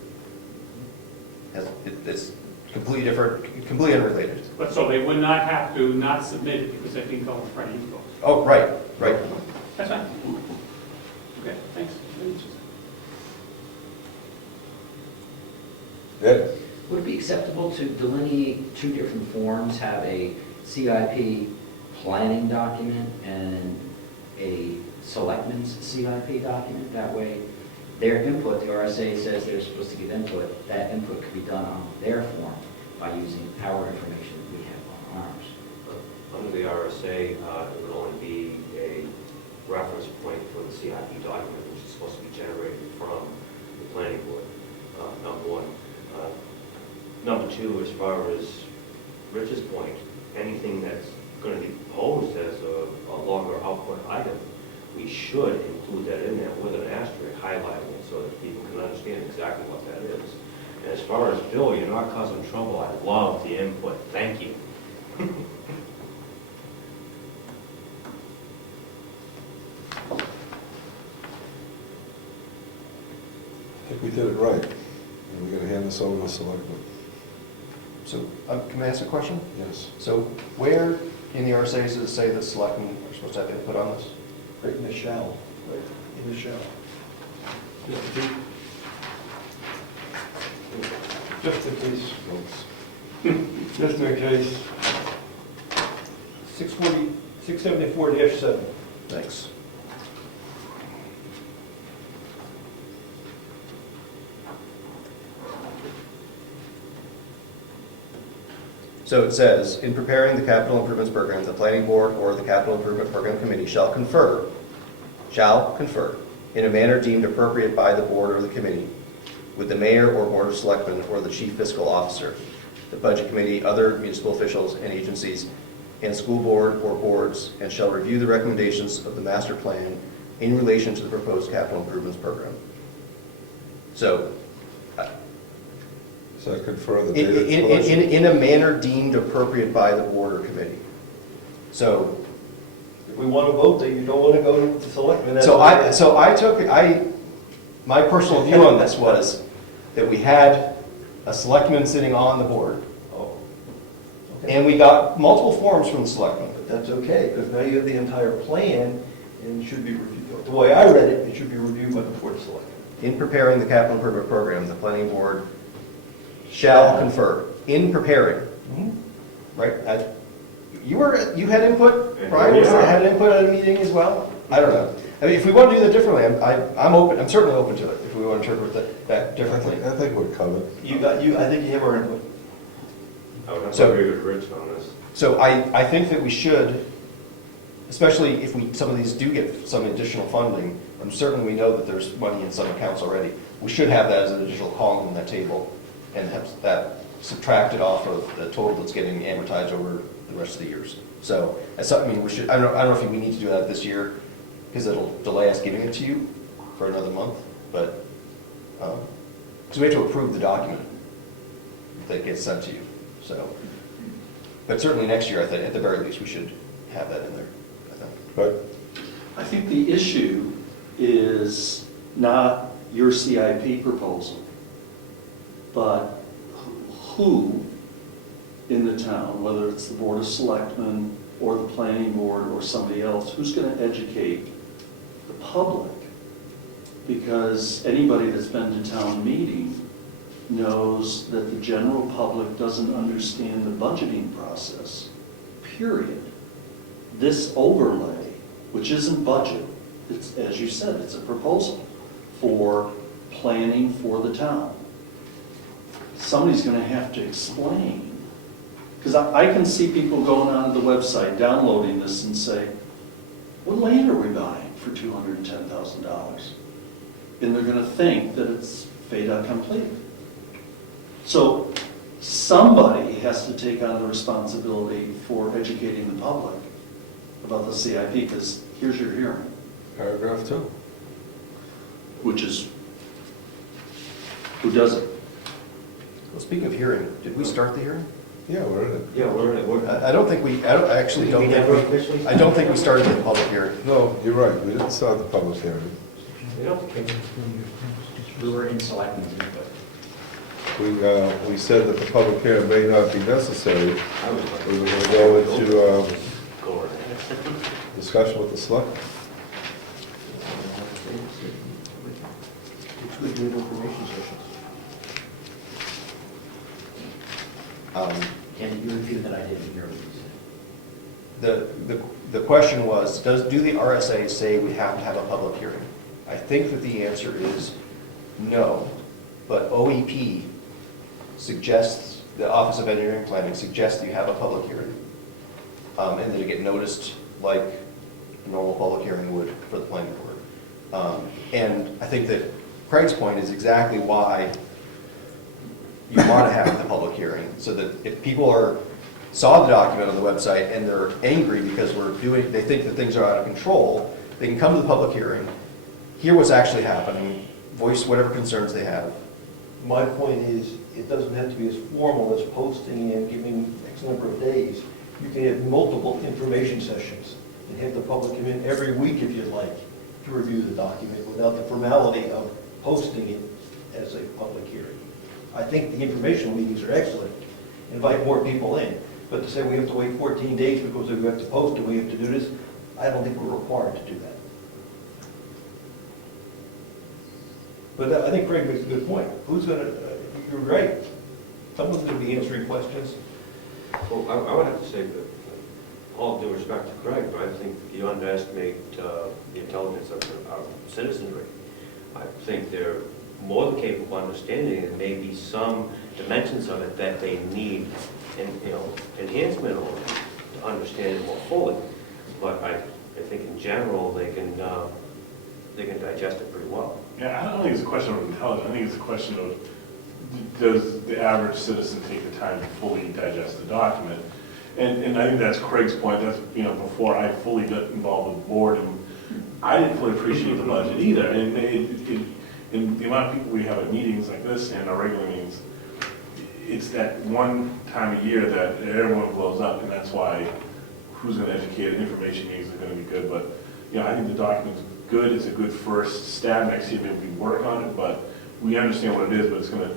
It's completely different, completely unrelated. But so they would not have to not submit it because they can go in front of you folks. Oh, right. That's fine. Okay, thanks. Ed? Would it be acceptable to delineate two different forms, have a CIP planning document and a selectmen's CIP document? That way, their input, the RSA says they're supposed to give input, that input could be done on their form by using our information that we have on ours. Under the RSA, it would only be a reference point for the CIP document, which is supposed to be generated from the planning board, number one. Number two, as far as Rich's point, anything that's going to be posed as a longer output item, we should include that in there with an asterisk highlighting it so that people can understand exactly what that is. And as far as Bill, you're not causing trouble. I love the input. Thank you. I think we did it right. And we're going to hand this over to the selectmen. So, can I ask a question? Yes. So, where in the RSA does it say the selectmen are supposed to have input on this? Right in the shell. Right in the shell. Just in case. Just in case. 674-7. Thanks. So it says, in preparing the capital improvements program, the planning board or the capital improvement program committee shall confer, in a manner deemed appropriate by the board or the committee, with the mayor or board of selectmen or the chief fiscal officer, the budget committee, other municipal officials and agencies, and school board or boards, and shall review the recommendations of the master plan in relation to the proposed capital improvements program. So, So I confer the data collection. in a manner deemed appropriate by the board or committee. So, we want to vote that you don't want to go to the selectmen. that's So okay. my personal view on this was that we had a selectman sitting on the board, Oh, okay. and we got multiple forms from the selectman. But that's okay, because now you have the entire plan, and it should be reviewed. The way I read it, it should be reviewed by the Board of Selectmen. In preparing the capital improvement program, the planning board shall confer. In preparing, right? You had input, Brian, had input at a meeting as well? I don't know. I mean, if we want to do that differently, I'm open, I'm certainly open to it, if we want to interpret that differently. I think we're covered. I think you have our input. I would have So- to agree with Rich on this. So I think that we should, especially if some of these do get some additional funding, and certainly we know that there's money in some accounts already, we should have that as an additional column in that table, and have that subtracted off of the total that's getting amortized over the rest of the years. So, that's something, I mean, we should, I don't know if we need to do that this year, because it'll delay us giving it to you for another month, but, because we have to approve the document that gets sent to you, so. But certainly next year, I think, at the very least, we should have that in there, I think. But I think the issue is not your CIP proposal, but who in the town, whether it's the Board of Selectmen or the Planning Board or somebody else, who's going to educate the public? Because anybody that's been to town meeting knows that the general public doesn't understand the budgeting process, period. This overlay, which isn't budget, it's, as you said, it's a proposal for planning for the town. Somebody's going to have to explain. Because I can see people going onto the website, downloading this and say, what land are we buying for $210,000? And they're going to think that it's fait accompli. So somebody has to take on the responsibility for educating the public about the CIP, because here's your hearing. paragraph 2. Which is, who does it? Well, speaking of hearing, did we start the hearing? Yeah, we're in it. Yeah, we're in it. I don't think I actually don't think we started the public hearing. No, you're right, we didn't start the public hearing. We were in selectmen's input. We said that the public hearing may not be necessary. I was We were going to go into Go ahead. discussion with the select. Which would do information sessions. Can you repeat that? I didn't hear what you said. The question was, do the RSA say we have to have a public hearing? I think that the answer is no, but OEP suggests, the Office of Engineering Planning suggests that you have a public hearing, and that it get noticed like a normal public hearing would for the planning board. And I think that Craig's point is exactly why you want to have the public hearing, so that if people saw the document on the website and they're angry because they think that things are out of control, they can come to the public hearing, hear what's actually happening, voice whatever concerns they have. My point is, it doesn't have to be as formal as posting and giving X number of days. You can have multiple information sessions and have the public come in every week if you'd like to review the document without the formality of posting it as a public hearing. I think the informational meetings are excellent. Invite more people in. But to say we have to wait 14 days because we have to post and we have to do this, I don't think we're required to do that. But I think Craig makes a good point. Who's going to, you're right, someone's going to be answering questions. Well, I would have to say that, all due respect to Craig, but I think you underestimate the intelligence of our citizenry. I think they're more than capable of understanding it. There may be some dimensions of it that they need, enhancement on to understand it more fully. But I think in general they can digest it pretty well. Yeah, I don't think it's a question of intelligence. I think it's a question of, does the average citizen take the time to fully digest the document? And I think that's Craig's point. That's, before I fully got involved with the board, and I didn't fully appreciate the budget either. And the amount of people we have at meetings like this and our regular meetings, it's that one time a year that everyone blows up, and that's why who's gonna educate, information meetings are gonna be good, but, I think the document's good, it's a good first stab, next year maybe we can work on it, but we understand what it is, but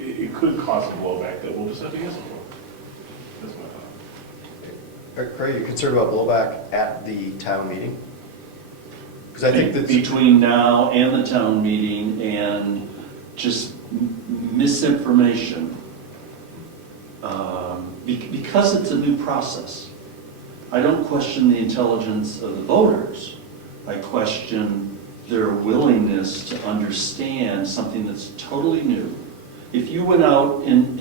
it could cause some blowback that we'll just have to get some for. That's my thought. Craig, you concerned about blowback at the town meeting? Because I think that Between now and the town meeting and just misinformation, because it's a new process. I don't question the intelligence of the voters. I question their willingness to understand something that's totally new. If you went out and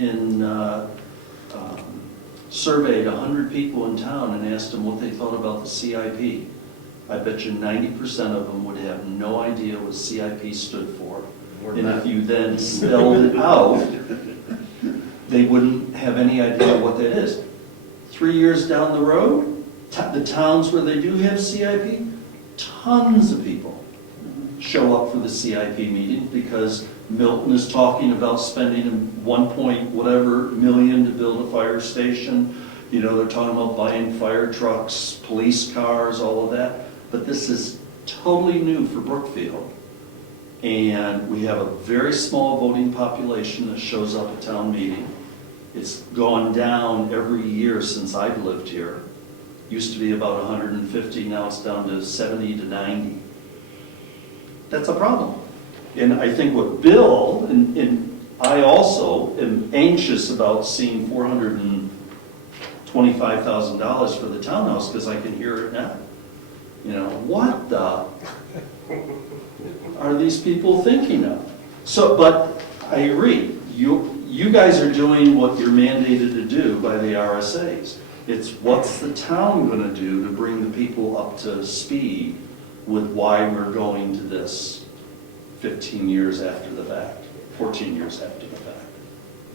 surveyed 100 people in town and asked them what they thought about the CIP, I bet you 90% of them would have no idea what CIP stood for. And if you then spelled it out, they wouldn't have any idea what that is. 3 years down the road, the towns where they do have CIP, tons of people show up for the CIP meeting because Milton is talking about spending 1 point whatever million to build a fire station. They're talking about buying fire trucks, police cars, all of that. But this is totally new for Brookfield. And we have a very small voting population that shows up at town meeting. It's gone down every year since I've lived here. Used to be about 150, now it's down to 70 to 90. That's a problem. And I think what Bill, and I also am anxious about seeing $425,000 for the townhouse because I can hear it now. What the are these people thinking of? So, but I agree. You guys are doing what you're mandated to do by the RSAs. It's what's the town going to do to bring the people up to speed with why we're going to this 15 years after the fact, 14 years after the fact.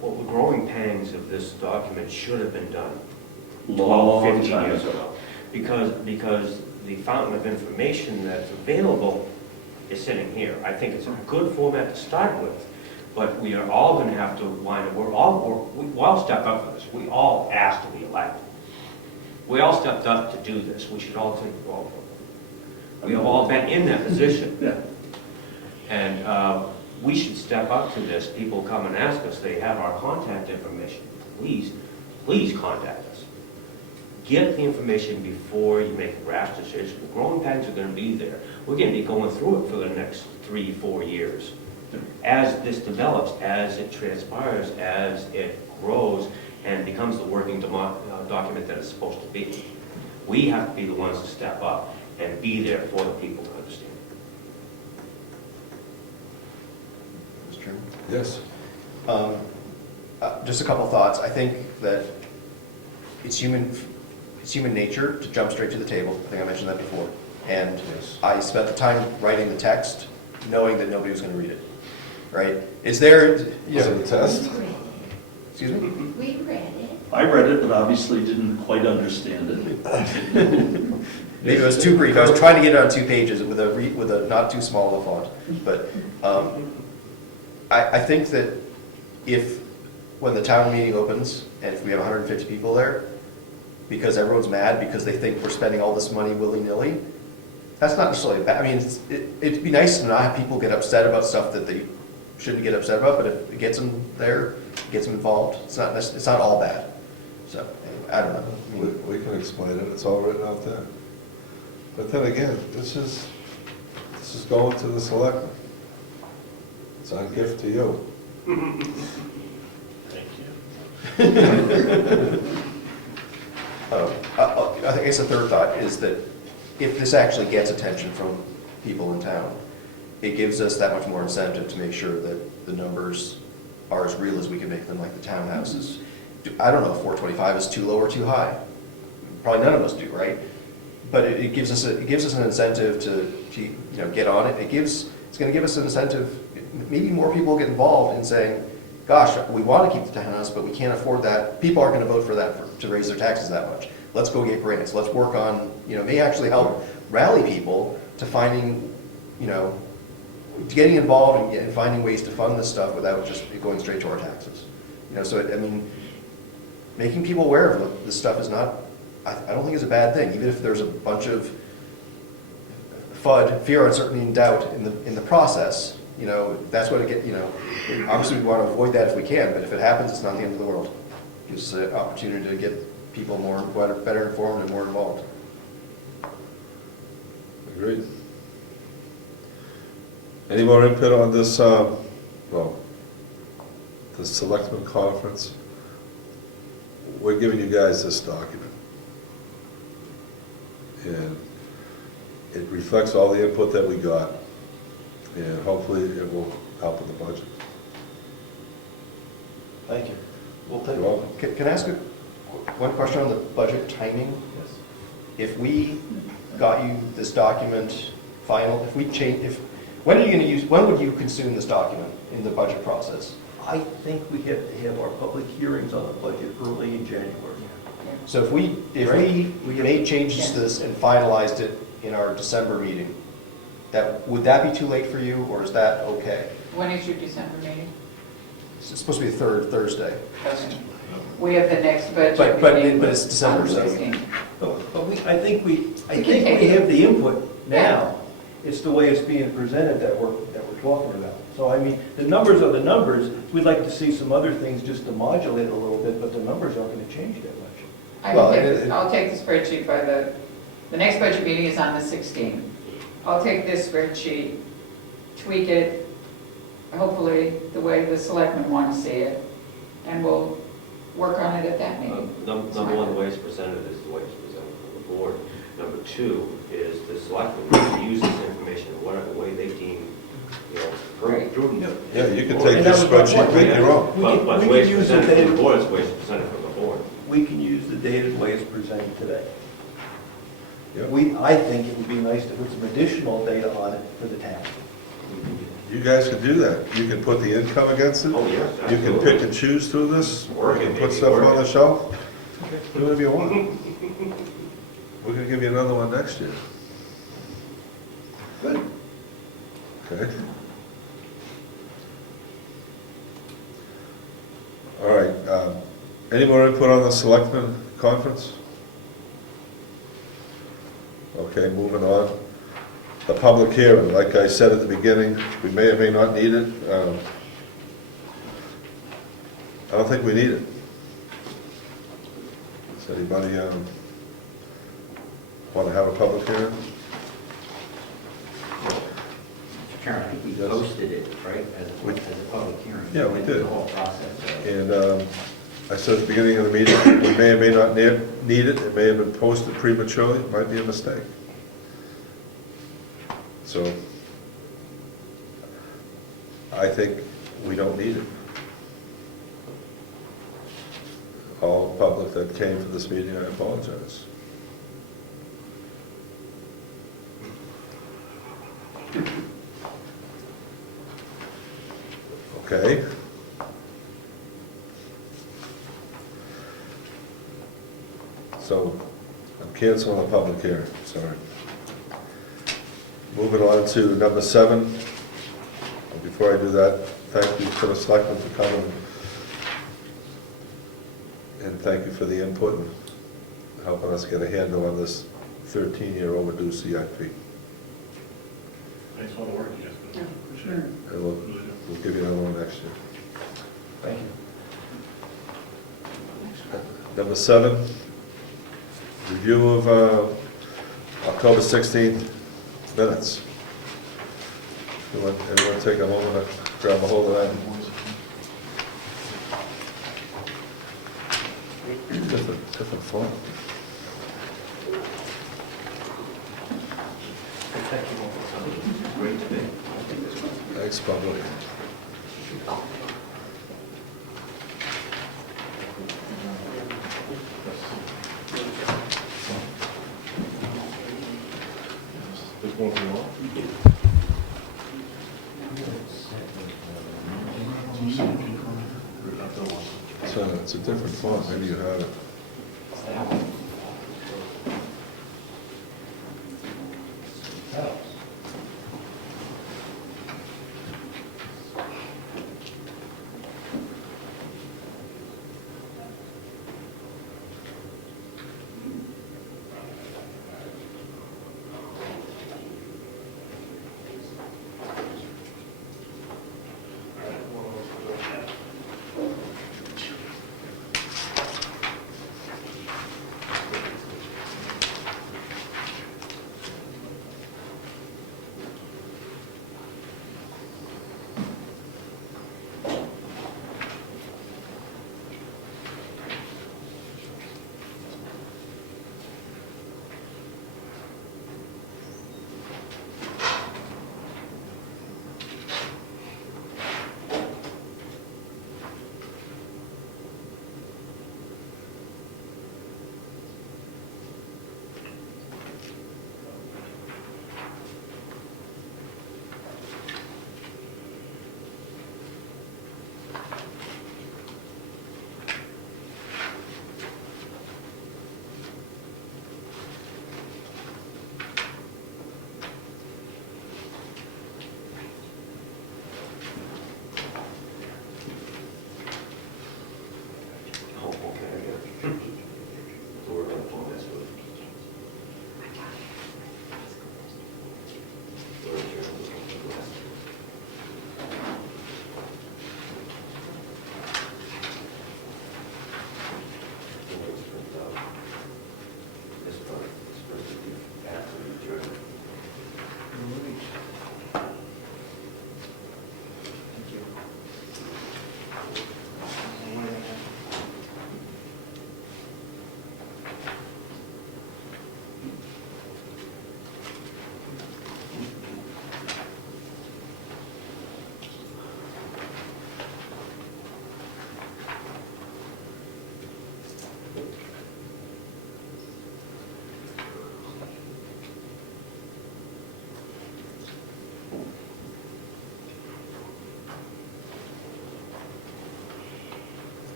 Well, the growing pangs of this document should have been done Long 15 time years ago. ago. Because the fountain of information that's available is sitting here. I think it's a good format to start with, but we are all going to have to wind up, we all stepped up for this. We all asked to be elected. We all stepped up to do this. We should all take the role. We have all been in that position. Yeah. And we should step up to this. People come and ask us, they have our contact information. Please contact us. Get the information before you make a rash decision. The growing pains are going to be there. We're going to be going through it for the next 3-4 years. As this develops, as it transpires, as it grows, and becomes the working document that it's supposed to be. We have to be the ones to step up and be there for the people to understand. Mr. Chairman? Yes. Just a couple thoughts. I think that it's human nature to jump straight to the table. I think I mentioned that before. And Yes. I spent the time writing the text knowing that nobody was going to read it. Right? Is there, Was it a test? excuse me? We read it. I read it, but obviously didn't quite understand it. Maybe it was too brief. I was trying to get it on 2 pages with a not too small of a font. But I think that when the town meeting opens, and if we have 150 people there, because everyone's mad because they think we're spending all this money willy-nilly, that's not necessarily bad. I mean, it'd be nice to not have people get upset about stuff that they shouldn't get upset about, but if it gets them there, it gets them involved, it's not all bad. So, anyway, I don't know. I mean, We can explain it, it's all written out there. But then again, this is going to the selectmen. It's our gift to you. Thank you. I guess the third thought is that if this actually gets attention from people in town, it gives us that much more incentive to make sure that the numbers are as real as we can make them, like the townhouses. I don't know if 425 is too low or too high. Probably none of us do, right? But it gives us an incentive to get on it. It's going to give us an incentive. Maybe more people will get involved in saying, "Gosh, we want to keep the townhouse, but we can't afford that. People aren't going to vote for that to raise their taxes that much. Let's go get grants. Let's work on may actually help rally people to finding to getting involved and finding ways to fund this stuff without just going straight to our taxes. So I mean, making people aware of this stuff is not I don't think it's a bad thing, even if there's a bunch of FUD, fear, uncertainty, and doubt in the process. You know, that's what it get, you know, obviously we want to avoid that if we can, but if it happens, it's not the end of the world. Gives us an opportunity to get people better informed and more involved. Agreed. Any more input on this, well, the selectmen conference? We're giving you guys this document. And it reflects all the input that we got, and hopefully it will help with the budget. Thank you. We'll take You're welcome. Can I ask one question on the budget timing? Yes. If we got you this document final, if we change, when would you consume this document in the budget process? I think we have to have our public hearings on the budget early in January. So if we made changes to this and finalized it in our December meeting, would that be too late for you, or is that okay? When is your December meeting? It's supposed to be the third Thursday. Okay. We have the next budget But meeting. it's December, on the so. 16th. But I think we have the input now. It's the way it's being presented that we're talking about. So I mean, the numbers are the numbers. We'd like to see some other things just to modulate a little bit, but the numbers aren't going to change that much. I'll take the spreadsheet by the next budget meeting is on the 16th. I'll take this spreadsheet, tweak it, hopefully the way the selectmen want to see it, and we'll work on it at that meeting. Number one, the way it's presented is the way it's presented from the board. Number two is the selectmen need to use this information in whatever way they deem, you know, prudent. Yeah, you can take this spreadsheet, make your own. But the way it's presented from the board is the way it's presented from the board. We can use the data the way it's presented today. Yep. I think it would be nice to put some additional data on it for the town. You guys can do that. You can put the income against it. Oh, yeah, You can pick and choose through this. You can put stuff on the shelf. Do whatever you want. We're gonna give you another one next year. Good. Okay. All right, any more input on the selectmen conference? Okay, moving on. The public hearing, like I said at the beginning, we may or may not need it. I don't think we need it. Does anybody want to have a public hearing? Mr. Chairman, I think we Yes. posted it, right, as We- a public hearing. Yeah, we did. The whole process. And I said at the beginning of the meeting, we may or may not need it. It may have been posted prematurely. It might be a mistake. So I think we don't need it. All public that came for this meeting, I apologize. Okay. So I'm canceling the public hearing, sorry. Moving on to number 7. Before I do that, thank you to the selectmen for coming. And thank you for the input and helping us get a handle on this 13-year overdue CIP. Thanks for all the work you guys put in. Appreciate it. And we'll give you another one next year. Thank you. Number 7, review of October 16th minutes. Everyone take a moment to grab a hold of that. Different font. Great today. Thanks, public. There's one for you all. It's a different font, maybe you have it.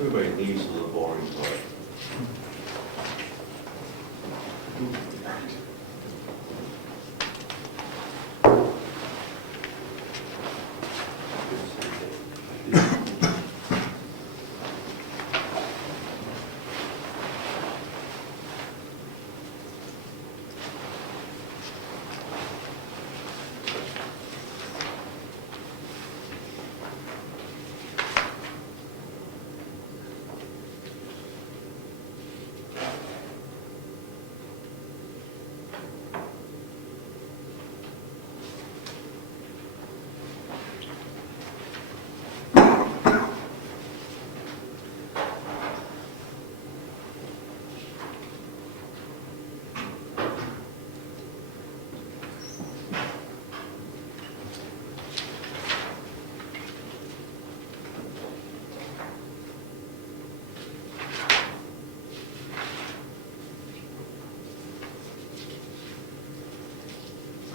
Everybody leaves a little boring, but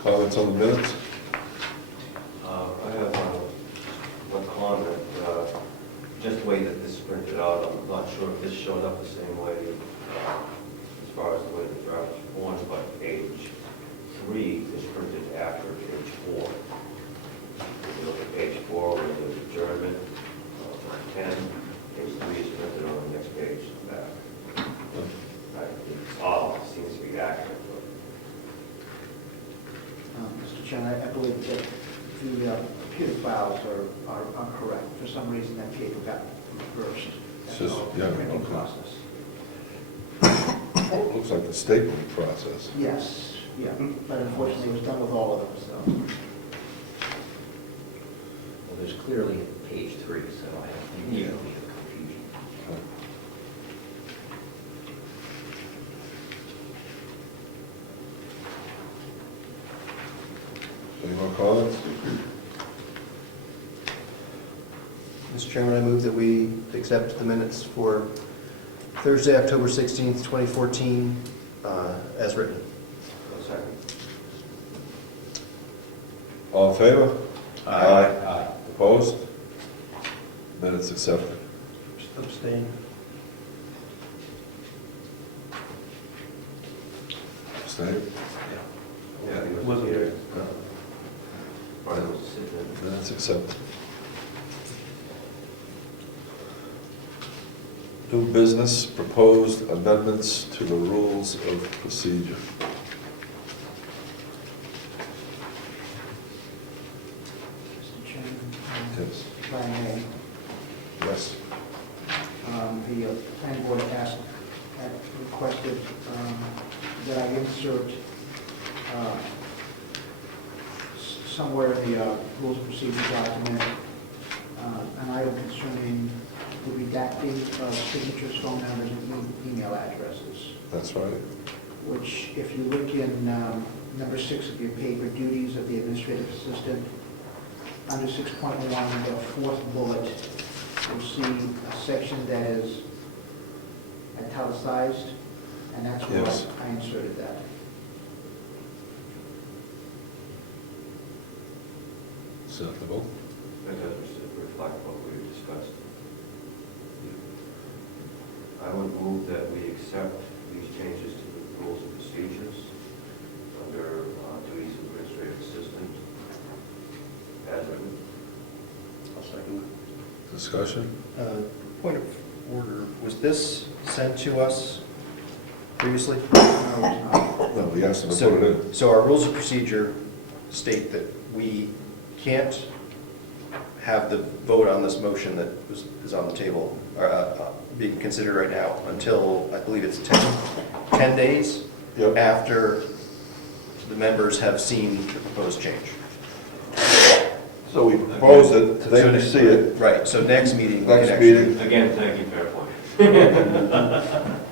Comments on the minutes? I have one comment. Just the way that this is printed out, I'm not sure if this showed up the same way as far as the way the draft was formed, but page 3 is printed after page 4. If you look at page 4 with the adjournment, 10, page 3 is printed on the next page back. It's all seems to be accurate. Mr. Chairman, I believe that the computer files are correct. For some reason, that paper got reversed. It's just, That's all yeah, the printing okay. process. Looks like the stapling process. Yes, yeah, but unfortunately, it was done with all of them, so. Well, there's clearly page 3, so I don't think there'll be a confusion. Any more comments? Mr. Chairman, I move that we accept the minutes for Thursday, October 16th, 2014, as written. Second. All in favor? Aye. Opposed? Minutes accepted. Abstain. Abstain? Yeah, I think it was Wasn't here. here. Part of it was sitting in. Minutes accepted. New business, proposed amendments to the rules of procedure. Mr. Chairman, Yes. if I may, Yes. the planning board asked, requested that I insert somewhere in the rules of procedure document an item concerning the redacting of signatures, phone numbers, and email addresses, That's right. which, if you look in number 6 of your paper, duties of the administrative assistant, under 6.1, the fourth bullet, you'll see a section that is italicized, and that's where Yes. I inserted that. Acceptable. That does reflect what we discussed. I would move that we accept these changes to the rules and procedures under duties of administrative assistant as written. I'll second Discussion? Point of order, was this sent to us previously? No, it's not. No, we asked them to put it in. So our rules of procedure state that we can't have the vote on this motion that is on the table, being considered right now, until, I believe it's 10 days Yep. after the members have seen the proposed change. So we proposed it, they didn't see it. Right, so next meeting. we can Next actually- meeting, Again, thank you, fair point.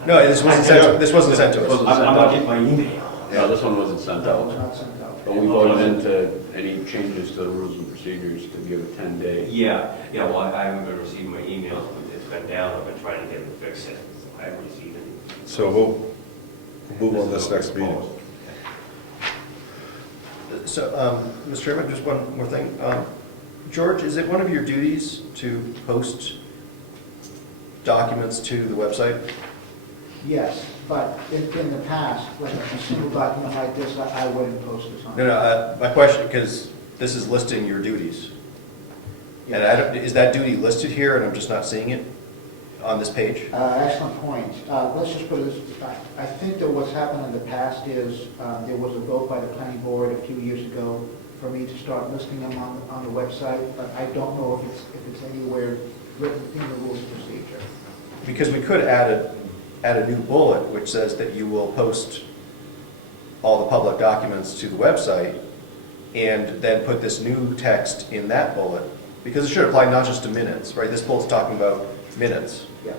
No, this wasn't sent to us. I'm not getting my email. No, this one wasn't sent No, it's out, not sent out. but we voted into any changes to the rules and procedures to give a 10-day. Yeah, well, I haven't been receiving my emails. It's been down. I've been trying to get them to fix it. So I haven't received any. so we'll move on this next meeting. So, Mr. Chairman, just one more thing. George, is it one of your duties to post documents to the website? Yes, but in the past, like a single document like this, I wouldn't post this on. No, my question, because this is listing your duties. And I don't, is that duty listed here and I'm just not seeing it on this page? Excellent point. Let's just put it this, I think that what's happened in the past is, there was a vote by the planning board a few years ago for me to start listing them on the website, but I don't know if it's anywhere written in the rules of procedure. Because we could add a new bullet which says that you will post all the public documents to the website and then put this new text in that bullet, because it should apply not just to minutes, right? This bullet's talking about minutes. Yeah.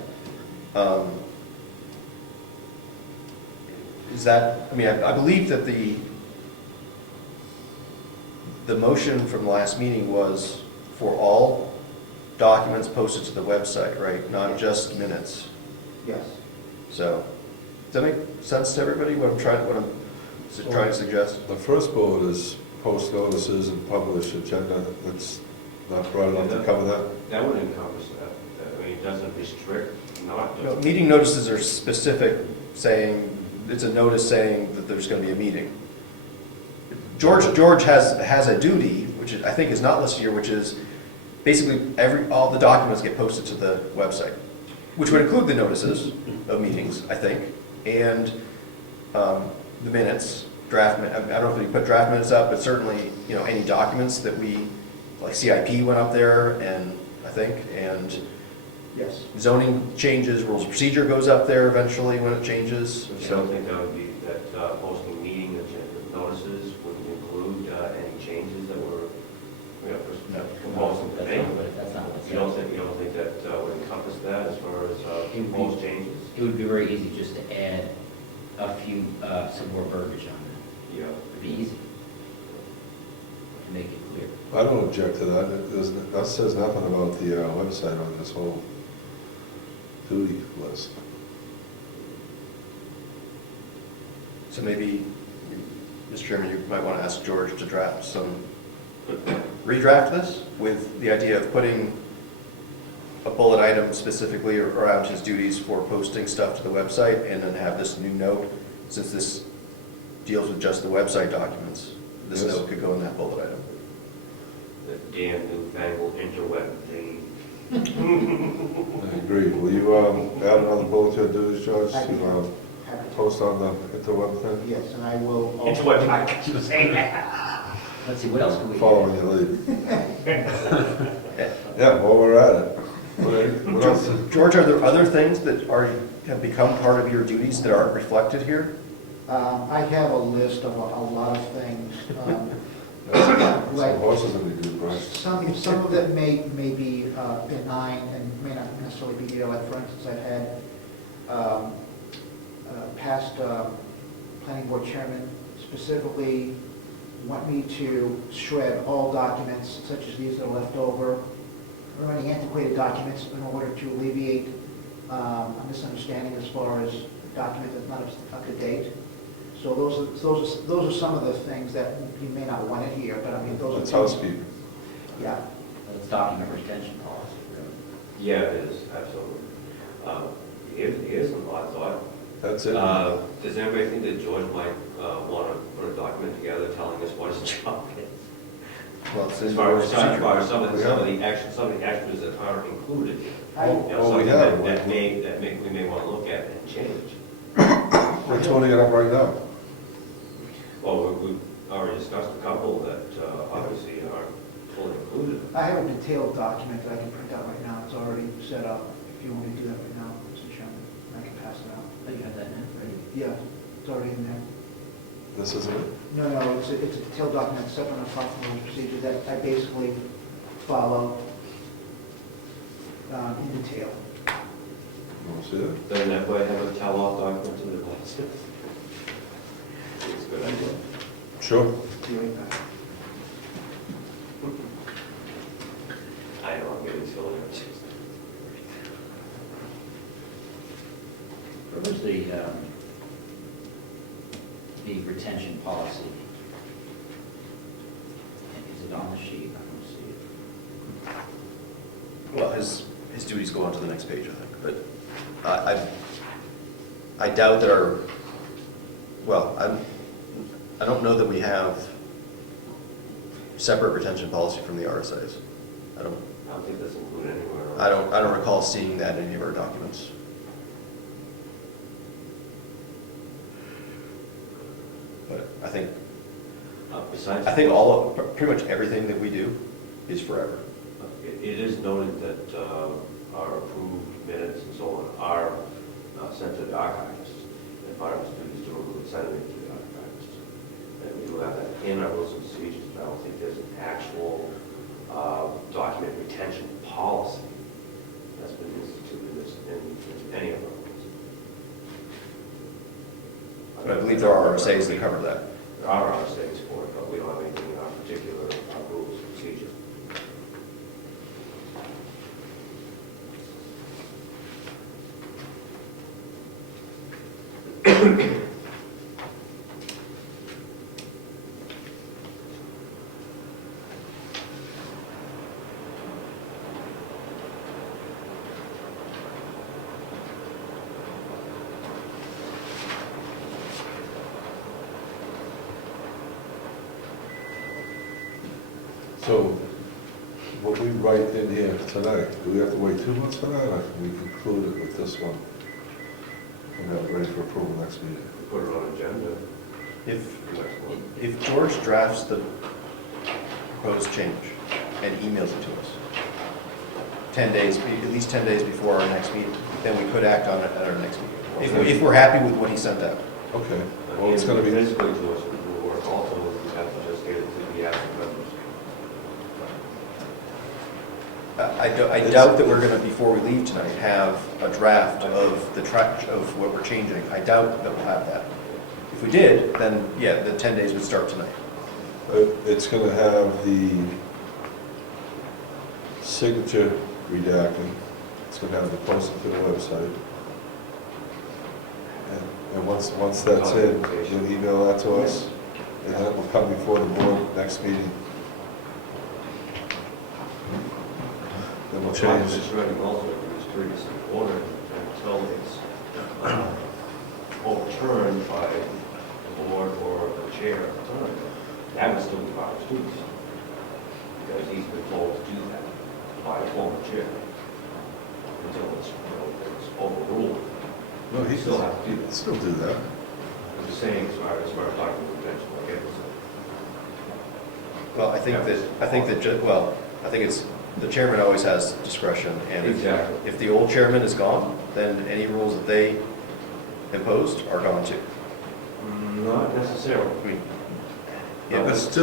Is that, I mean, I believe that the motion from the last meeting was for all documents posted to the website, right? Not just minutes. Yes. So, does that make sense to everybody, what I'm trying to suggest? The first bullet is post notices and publish agenda. That's not broad enough to cover that. That would encompass that. I mean, it doesn't restrict, not No, just. meeting notices are specific, saying, it's a notice saying that there's going to be a meeting. George has a duty, which I think is not listed here, which is basically all the documents get posted to the website, which would include the notices of meetings, I think, and the minutes, draft, I don't know if we put draft minutes up, but certainly, you know, any documents that we, like CIP went up there, and I think, and Yes. zoning changes, rules of procedure goes up there eventually when it changes. I So don't think that would be, that posting meeting notices wouldn't include any changes that were, you know, proposed to make. That's not what it You don't says. think that would encompass that as far as proposed changes? It would be very easy just to add a few, some more verbiage on it. Yeah. It'd be easy to make it clear. I don't object to that. That says nothing about the website on this whole duty list. So maybe, Mr. Chairman, you might want to ask George to redraft this with the idea of putting a bullet item specifically around his duties for posting stuff to the website, and then have this new note, since this deals with just the website documents, this Yes. note could go in that bullet item. The damn newfangled interweb thing. I agree. Will you add another bullet to your duties, George? I can. To Happy to. post on the interweb thing? Yes, and I will. Interweb, I keep saying that. Let's see, what else can we? Following your lead. Yeah, while we're at it. What else? George, are there other things that have become part of your duties that aren't reflected here? I have a list of a lot of things. Some Like, horses in the group, right? some of it may be benign and may not necessarily be there. Like, for instance, I've had past planning board chairman specifically want me to shred all documents such as these that are left over, or any antiquated documents, in order to alleviate a misunderstanding as far as a document that's not up to date. So those are some of the things that you may not want to hear, but I mean, those are. That's housekeeping. Yeah. It's document retention policy, really. Yeah, it is, absolutely. Here's some odd thought. That's it. Does anybody think that George might want to put a document together telling us what his job is? Well, it's As in far the as some of the actions that aren't included here. I- You know, Oh, we something have. we may want to look at and change. We're toning it up right now. Well, we've already discussed a couple that obviously aren't fully included. I have a detailed document that I can print out right now. It's already set up. If you want me to do that right now, Mr. Chairman, I can pass it out. Oh, you have that now, ready? Yeah, it's already in there. This isn't it? No, it's a detailed document separate and apart from the procedure that I basically follow in detail. You want to see it? Doesn't everybody have a tell-off document to their license? It's a good idea. Sure. See you right back. I know, I'm getting silly. Where was the retention policy? Is it on the sheet? I don't see it. Well, his duties go on to the next page, I think. But I doubt that I don't know that we have separate retention policy from the RSAs. I don't think that's included anywhere. I don't recall seeing that in any of our documents. But I think Besides, pretty much everything that we do is forever. it is noted that our approved minutes and so on are sent to the archivists. If our students do remove it, send it to the archivists. And we do have that in our rules and procedures, but I don't think there's an actual document retention policy that's been instituted in any of our rules. But I believe there are RSAs that cover that. There are RSAs for it, but we don't have anything in our particular rules and procedures. So, what we write in here tonight, do we have to wait 2 months for that, or can we conclude it with this one? And have it ready for approval next meeting? Put it on agenda. If George drafts the proposed change and emails it to us, 10 days, at least 10 days before our next meeting, then we could act on it at our next meeting. If we're happy with what he sent out. Okay, well, it's gonna be, Physically to us, it will work also, we have to just get it to the active members. I doubt that we're gonna, before we leave tonight, have a draft of the track of what we're changing. I doubt that we'll have that. If we did, then yeah, the 10 days would start tonight. it's gonna have the signature redacted, it's gonna have the posting to the website. And once that's in, you'll email that to us, and then it will come before the board next meeting. Then we'll change. It's running also in this previous order until it's overturned by the board or the chair at the time. That would still be by the students, because he's been told to do that by a former chair until it's overruled. No, he Still have to do that. still do that. I'm just saying, as far as talking with retention, I get it. Well, I think it's, the chairman always has discretion, and Exactly. if the old chairman is gone, then any rules that they imposed are gone too. Not necessarily. I mean, yeah, but That's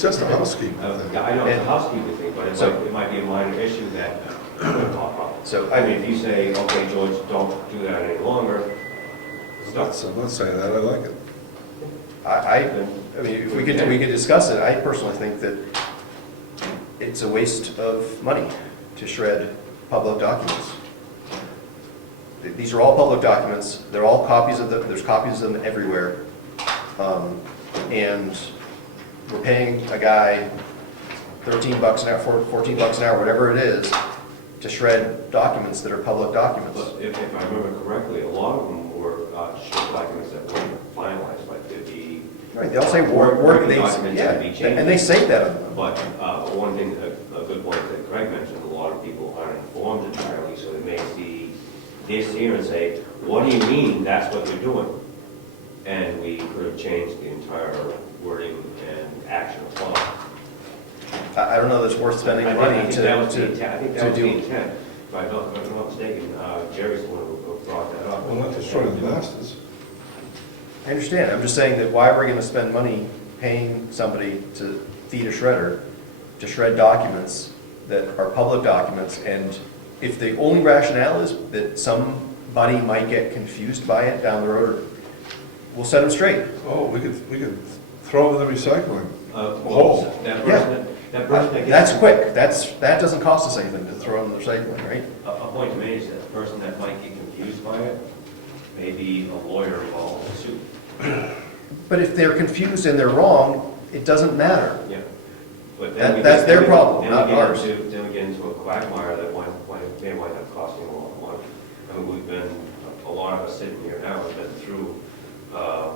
just a housekeeping thing. I know it's a And- housekeeping thing, but it might be a minor issue that could pop up. So, I mean, if you say, okay, George, don't do that any longer, I'm not saying that, I like it. I mean, if we could discuss it, I personally think that it's a waste of money to shred public documents. These are all public documents, they're all copies of them, there's copies of them everywhere. And we're paying a guy $13 an hour, $14 an hour, whatever it is, to shred documents that are public documents. but if I remember correctly, a lot of them were short documents that weren't finalized by 50. Right, they all say work, Documents yeah, can be changed. and they say that on them. But one thing, a good point that Greg mentioned, a lot of people aren't informed entirely, so they may see this here and say, what do you mean that's what you're doing? And we could have changed the entire wording and action of law. I don't know that it's worth spending I money think to that was the intent. I think that to was the do. intent. If I'm not mistaken, Jerry's the one who brought that up. Well, not destroying the masters. I understand, I'm just saying that why are we gonna spend money paying somebody to feed a shredder to shred documents that are public documents, and if the only rationale is that somebody might get confused by it down the road, we'll set them straight. Oh, we could throw them in the recycling. Well, that person that gets. That's quick, that doesn't cost us anything to throw in the recycling, right? A point to make is that the person that might get confused by it may be a lawyer involved in the suit. But if they're confused and they're wrong, it doesn't matter. Yeah. But That's their problem, not ours. Then we get into a quagmire that may wind up costing a lot of money. I mean, a lot of us sitting here now have been through a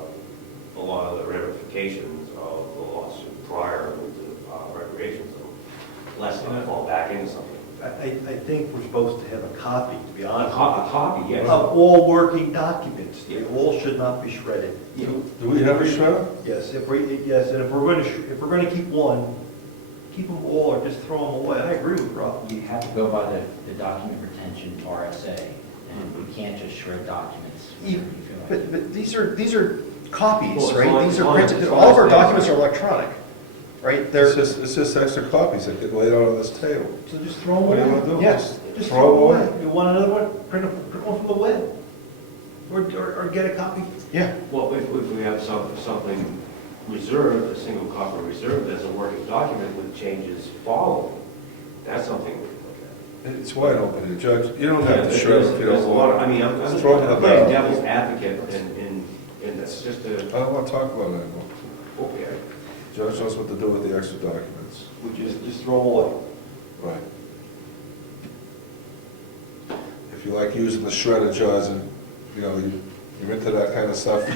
lot of the ramifications of the lawsuit prior to recreation zone. Less than fall back into something. I think we're supposed to have a copy, to be honest. A copy, yes. Of all working documents. They all should not be shredded. Do we have a shredder? Yes, and if we're gonna keep one, keep them all or just throw them away. I agree with Rob. You have to go by the document retention RSA, and you can't just shred documents. whenever you feel like it. But these are copies, Well, right? These are printed, as long all as of our they- documents are electronic, right? They're, It's just extra copies that get laid out on this table. So just throw them What away. do you want to do? Yes. Just throw throw them them away. away. You want another one? Print one from the web. Or get a copy. yeah. Well, if we have something reserved, a single copy reserved as a working document with changes following, that's something we can look It's wide open here, Judge. You don't at. have to shred if you There's a don't lot, want. I mean, I'm Just throw it in the playing barrel. devil's advocate in this, just to, I don't want to talk about it anymore. okay. Judge knows what to do with the extra documents. We just throw them away. Right. If you like using the shredder, Judge, and, you know, you're into that kind of stuff,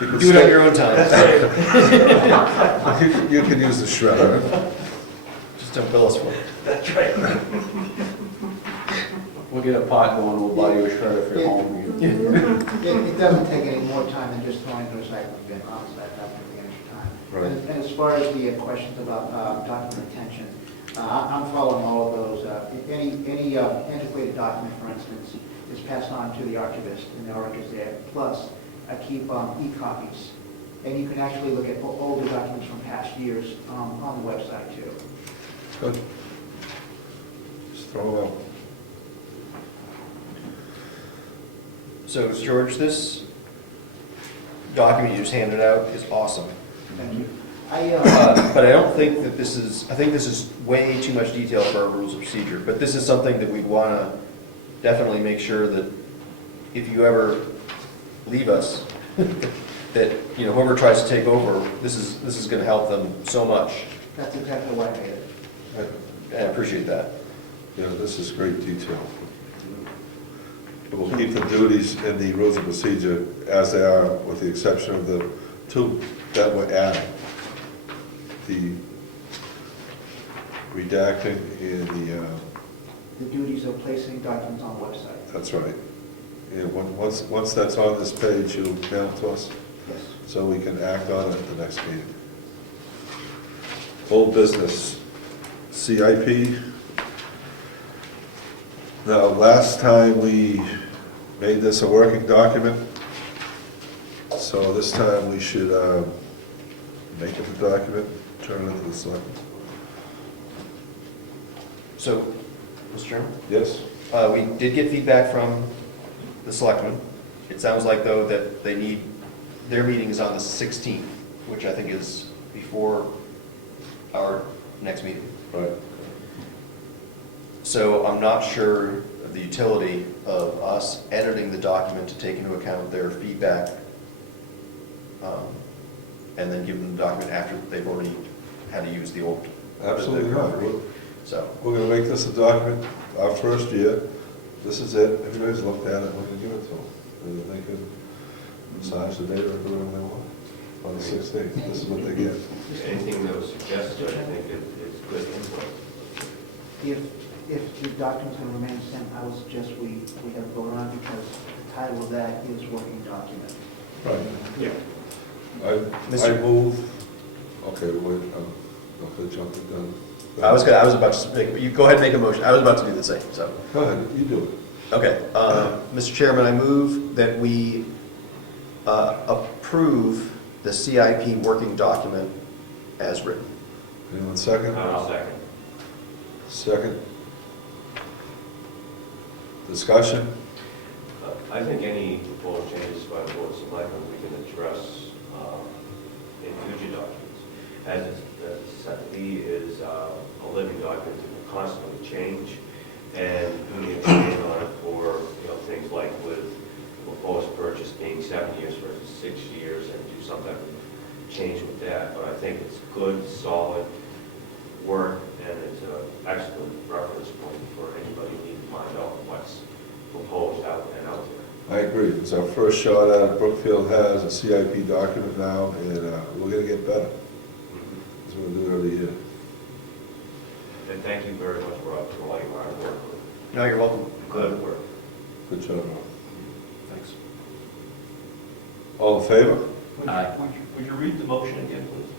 you can Do it on your own time. You can use the shredder. Just don't bill us for it. That's right. We'll get a pot going, we'll buy you a shredder for your home. It doesn't take any more time than just throwing it in the recycling bin, honestly, that doesn't take extra time. Right. And as far as the questions about document retention, I'm following all of those. Any antiquated document, for instance, is passed on to the archivist, and the archive is there. Plus, I keep e-copies, and you can actually look at older documents from past years on the website, too. Good. Just throw it out. So, George, this document you just handed out is awesome. Thank you. But I don't think that this is, I think this is way too much detail for our rules of procedure. But this is something that we'd want to definitely make sure that if you ever leave us, that, you know, whoever tries to take over, this is going to help them so much. That's exactly why I made it. And I appreciate that. Yeah, this is great detail. We'll keep the duties in the rules of procedure as they are, with the exception of the two that were added. The redacting and The duties of placing documents on the website. that's right. And once that's on this page, you'll mail it to us, Yes. so we can act on it at the next meeting. Old business, CIP. Now, last time we made this a working document, so this time we should make it a document, turn it into the selectmen. So, Mr. Chairman? Yes? We did get feedback from the selectmen. It sounds like, though, that they need, their meeting is on the 16th, which I think is before our next meeting. Right. So I'm not sure of the utility of us editing the document to take into account their feedback, and then give them the document after they've already had to use the old. Absolutely not. So, We're gonna make this a document, our first year, this is it, everybody's looked at it, we're gonna give it to them. And then they can massage the data or do whatever they want on the 16th, this is what they get. Anything that was suggested, I think is good input. If the document's going to remain the same, I would suggest we have a vote on it, because the title of that is working document. Right. Yeah. I move, okay, wait, I'm not gonna jump the gun. I was about to make, you go ahead and make a motion. I was about to do the same, so. Go ahead, you do it. Okay, Mr. Chairman, I move that we approve the CIP working document as written. Anyone second? I'll second. Second. Discussion? I think any proposed changes by the Board of Selectmen we can address in future documents. As CIP is a living document that will constantly change, and we need to expand on it for, you know, things like with proposed purchase being 7 years versus 6 years, and do some type of change with that, but I think it's good, solid work, and it's an excellent reference point for anybody who needs to find out what's proposed out there. I agree. It's our first shot at it. Brookfield has a CIP document now, and we're gonna get better. That's what we do every year. And thank you very much, Rob, for all your hard work. No, you're welcome. Good work. Good job, Rob. Thanks. All in favor? Aye. Would you read the motion again, please?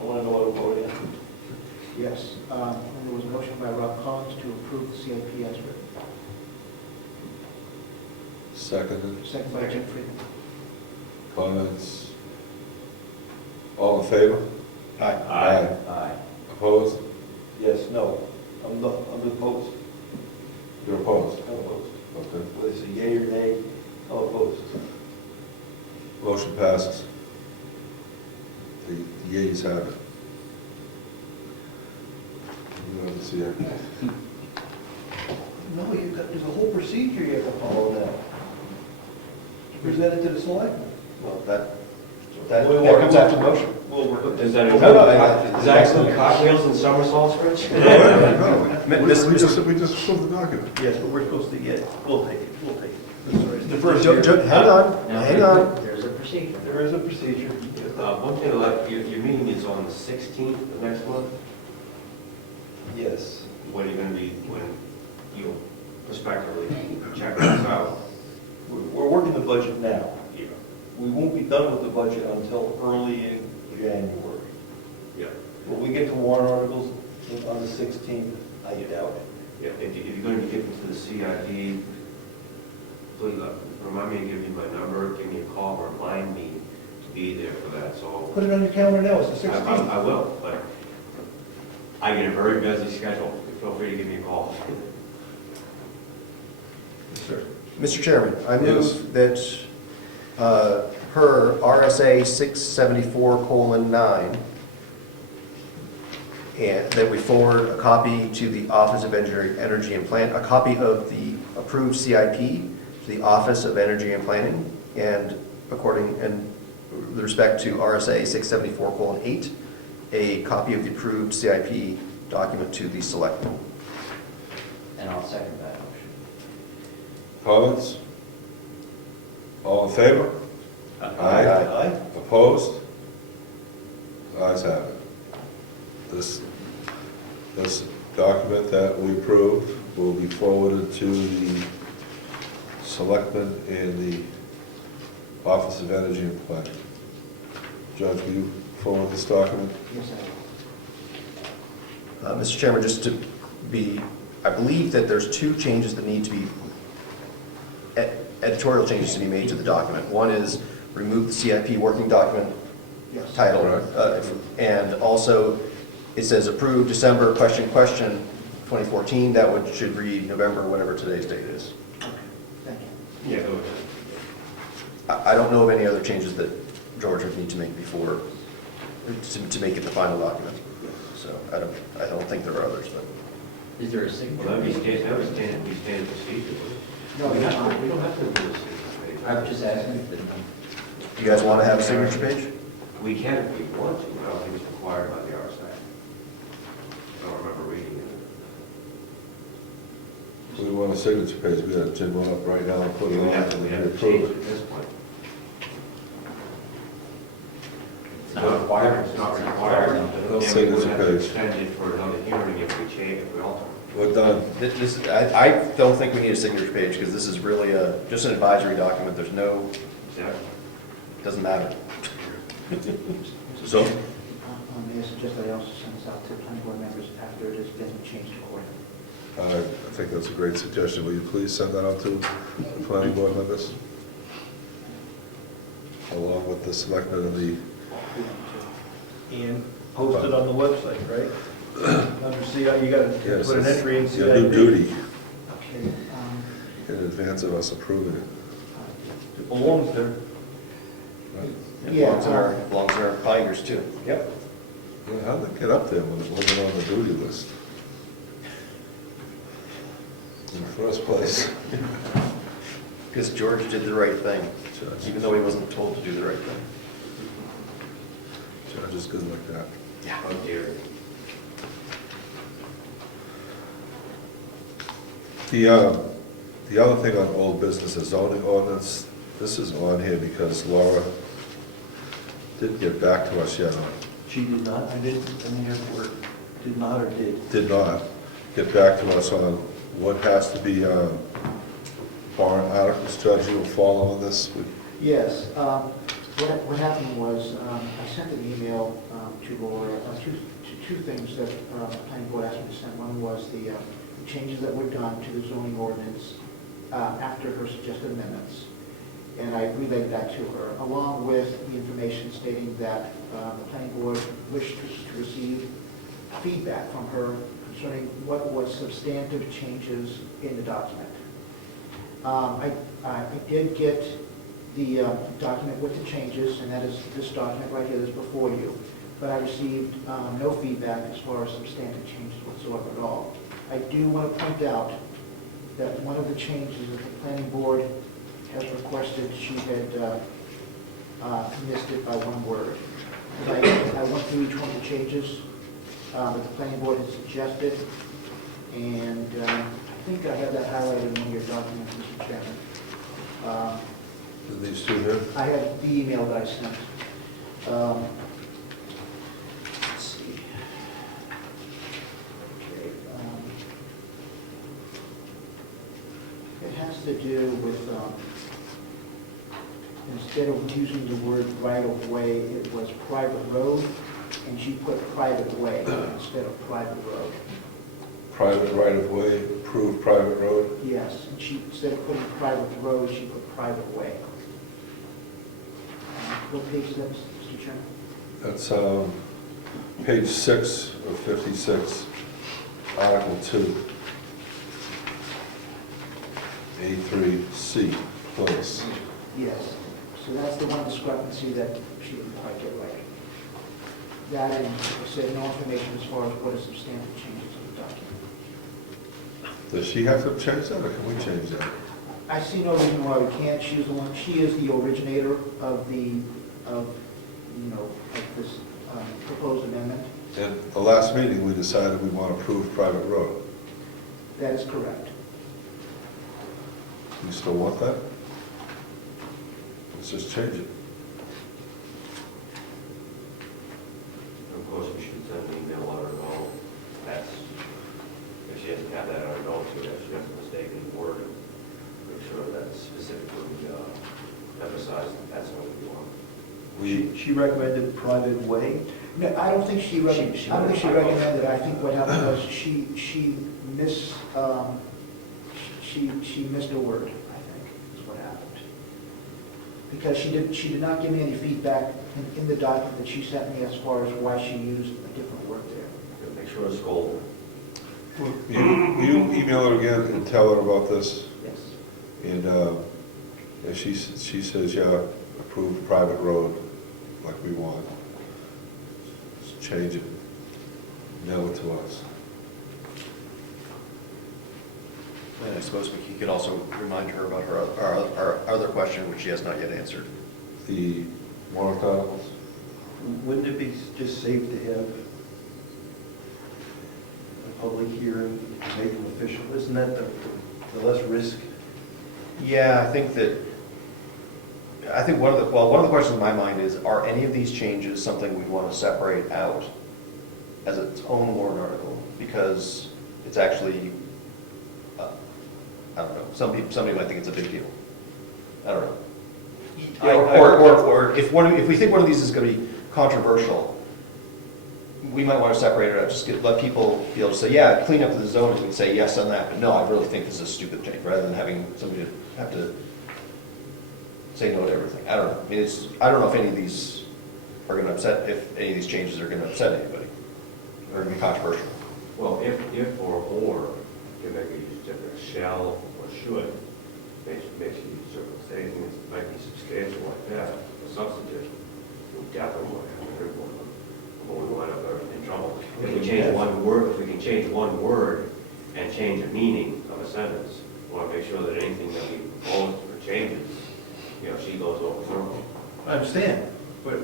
I want to know what to vote in. Yes, there was a motion by Rob Collins to approve the CIP as written. Seconded. Second by Jim Friedman. Comments? All in favor? Aye. Aye. Opposed? Yes, no. I'm opposed. You're opposed? I'm opposed. Okay. Whether it's a yea or nay, I'm opposed. Motion passes. The yeas have it. You have the CIP. No, there's a whole procedure you have to follow now. Present it to the selectmen. Well, that Well, comes after the motion. We'll work with Is that. that include cartwheels and somersaults, Rich? No, Mi- we Miss- we just approved the document. Yes, but we're supposed to get, we'll take it. It's the first Jo- year. Jo- Hang on, Now, hang on. There's a procedure. There is a procedure. One thing, like, your meeting is on the 16th of next month. Yes. When are you going to be, when you prospectively check this out? We're working the budget now. Yeah. We won't be done with the budget until early in January. Yeah. Will we get to warrant articles on the 16th? I doubt it. Yeah, if you're going to be getting to the CID, please remind me to give you my number, give me a call, remind me to be there for that, so. Put it on your calendar now, it's the I 16th. I will, but I get a very busy schedule. Feel free to give me a call. Sir. Mr. Chairman, I Yes. move that per RSA 674:9, and that we forward a copy to the Office of Energy and Plan, a copy of the approved CIP to the Office of Energy and Planning, and with respect to RSA 674:8, a copy of the approved CIP document to the Selectmen. And I'll second that motion. Comments? All in favor? Aye. Opposed? Ayes have it. This document that we approved will be forwarded to the Selectmen and the Office of Energy and Planning. Judge, will you forward this document? Yes, I will. Mr. Chairman, just to be, I believe that there's two changes that need to be, editorial changes to be made to the document. One is remove the CIP working document Yes. title, Correct. and also it says approved December, question, 2014. That should read November, whatever today's date is. Okay, thank you. Yeah, go ahead. I don't know of any other changes that George would need to make before, to make it the final document. So I don't think there are others, but. Is there a signature? Well, that'd be standard procedure. No, We it's don't not. have to do this. I was just asking if the, You guys want to have a signature page? We can if we want to, but I don't think it's required by the RSA. I don't remember reading it. We want a signature page, we gotta Jim one up right now and put it We on have to and change approve it it. at this point. it's not required. It's not required. No And we would signature have to page. extend it for another hearing if we change, if we alter. We're done. I don't think we need a signature page, because this is really just an advisory document. There's no, Exactly. doesn't matter. So, May I suggest that I also send this out to planning board members after it has been changed accordingly? I think that's a great suggestion. Will you please send that out to the planning board members? Along with the selectmen and the, And post it on the website, right? Under CI, you gotta yes, put an entry in it's CIP. your new duty Okay, in advance of us approving it. It belongs there. Right? It Yeah, belongs in our binders too. Yep. Yeah, how'd it get up there when it wasn't on the duty list? In the first place. Because George did the right thing, Judge. even though he wasn't told to do the right thing. just good like that. Oh dear. The other thing on old business is zoning ordinance. This is on here because Laura didn't get back to us yet on, She did not, I didn't hear the word, did not or did? not get back to us on what has to be warrant articles. Judge, you will follow on this? Yes, what happened was, I sent an email to Laura, two things that the planning board asked me to send. One was the changes that were done to the zoning ordinance after her suggested amendments. And I relayed that to her, along with the information stating that the planning board wished to receive feedback from her concerning what was substantive changes in the document. I did get the document with the changes, and that is this document right here that's before you. But I received no feedback as far as substantive changes whatsoever at all. I do want to point out that one of the changes that the planning board has requested, she had missed it by one word. I went through each one of the changes that the planning board had suggested, and I think I have that highlighted in one of your documents, Mr. Chairman. Is these two here? I have the email that I sent. Let's see. Okay, it has to do with, instead of using the word right-of-way, it was private road, and she put private way instead of private road. Private right-of-way, approved private road. Yes, and she, instead of putting private road, she put private way. What page is that, Mr. Chairman? That's page 6 of 56, Article 2, A3C, close. Yes, so that's the one discrepancy that she didn't quite get right. That and it said no information as far as what are substantive changes in the document. Does she have to change that, or can we change that? I see no reason why we can't. She's the one, she is the originator of the, of this proposed amendment. In the last meeting, we decided we want approved private road. That is correct. You still want that? Let's just change it. Of course, we should send an email on her own. That's, if she doesn't have that on her notes, she has a mistake in the word. Make sure that's specifically emphasized, that's what we want. She recommended private way. No, I don't think she recommended, I don't think she recommended it. I think what happened was she missed a word, I think, is what happened. Because she did not give me any feedback in the document that she sent me as far as why she used a different word there. Make sure it's gold. Will you email her again and tell her about this? Yes. And if she says, yeah, approved private road, like we want, just change it, mail it to us. And I suppose we could also remind her about our other question, which she has not yet answered. The warrant articles? Wouldn't it be just safe to have a public hearing, make them official? Isn't that the less risk? Yeah, I think one of the questions in my mind is, are any of these changes something we want to separate out as its own warrant article? Because it's actually, I don't know, somebody might think it's a big deal. I don't know. Or if we think one of these is going to be controversial, we might want to separate it out, just let people be able to say, yeah, clean up the zoning, and say yes on that, but no, I really think this is a stupid change, rather than having somebody have to say no to everything. I don't know. I mean, I don't know if any of these are going to upset, if any of these changes are going to upset anybody, or going to be controversial. Well, if or, you make it use different shall or should, makes you use certain things, it might be substantial like that, a substantive, we definitely want to have every one of them, or we wind up in trouble. If we change one word, if we can change one word and change the meaning of a sentence, we want to make sure that anything that we propose or changes, she goes over thorough. I understand, but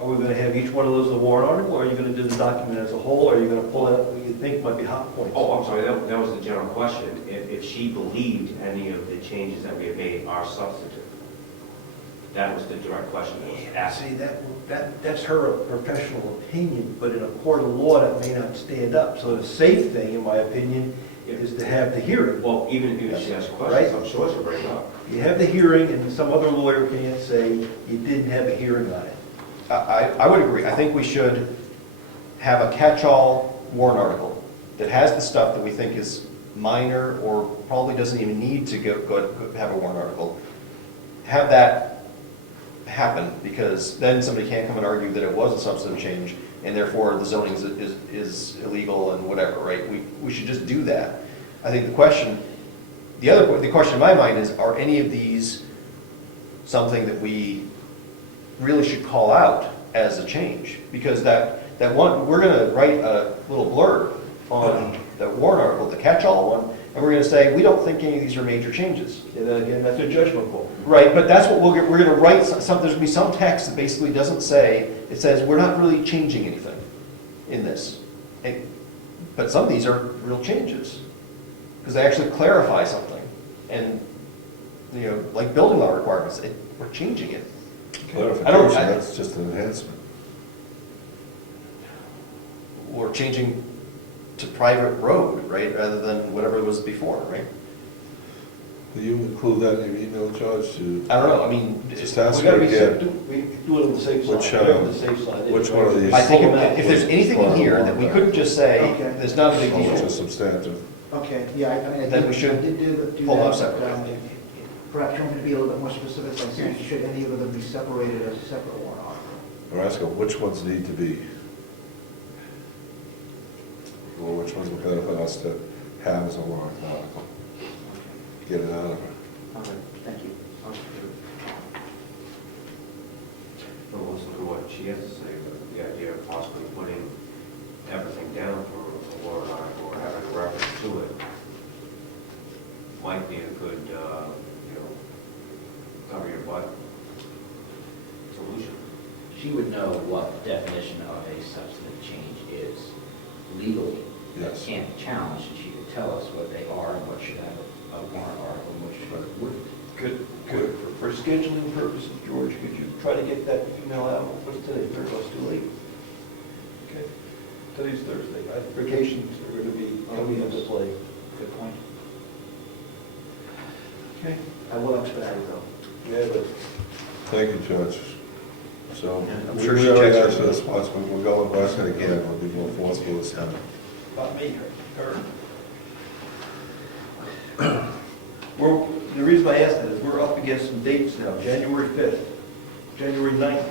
Are we gonna have each one of those a warrant article, or are you gonna do the document as a whole, or are you gonna pull out what you think might be hot points? Oh, I'm sorry, that was the general question. If she believed any of the changes that we have made are substantive. That was the direct question that was asked. See, that's her professional opinion, but in a court of law, that may not stand up. So the safe thing, in my opinion, is to have the hearing. Well, even if she asks Right. questions, I'm sure she'll bring it up. You have the hearing, and some other lawyer can't say you didn't have a hearing on it. I would agree. I think we should have a catch-all warrant article that has the stuff that we think is minor or probably doesn't even need to go have a warrant article. Have that happen, because then somebody can't come and argue that it was a substantive change and therefore the zoning is illegal and whatever, right? We should just do that. I think the question in my mind is, are any of these something that we really should call out as a change? Because that one, we're gonna write a little blurb on the warrant article, the catch-all one, and we're gonna say, we don't think any of these are major changes. And then again, that's a judgment call. Right, but that's what we're gonna write, there's gonna be some text that basically doesn't say, it says, we're not really changing anything in this. But some of these are real changes, because they actually clarify something. And, you know, like building law requirements, we're changing it. Clarification, that's just an enhancement. We're changing to private road, right, rather than whatever it was before, right? Do you include that in your email, George, to I don't know, I mean, just We ask gotta her be safe, again? we do it on the safe side. Which, We're on the safe side. which one of these? I think Pull them out. if there's anything in here that we couldn't just say, Okay. there's not a big Which is deal, substantive. Okay, yeah, I mean, I Then did we should I did do pull that, out but, separately. perhaps you want me to be a little bit more specific, like saying, should any of them be separated as a separate warrant article? Or ask her which ones need to be, or which ones would benefit us to have as a warrant article. Get it out of her. Okay, thank you. We'll listen to what she has to say, but the idea of possibly putting everything down for a warrant article or having a reference to it might be a good, cover your butt solution. She would know what the definition of a substantive change is legally. That Yes. can't be challenged, and she could tell us what they are and what should have a warrant article and which wouldn't. Good. For scheduling purposes, George, could you try to get that email out? What's today, Thursday? It's too late. Okay, today's Thursday. Vacations are going to be coming into play. Good point. Okay. I will expedite it though. Yeah, but Thank you, George. So, Yeah, I'm we sure she already checks asked her. for this once, but we'll go and ask it again, we'll be more forceful this time. not me, her. The reason I asked that is we're up against some dates now, January 5th, January 9th.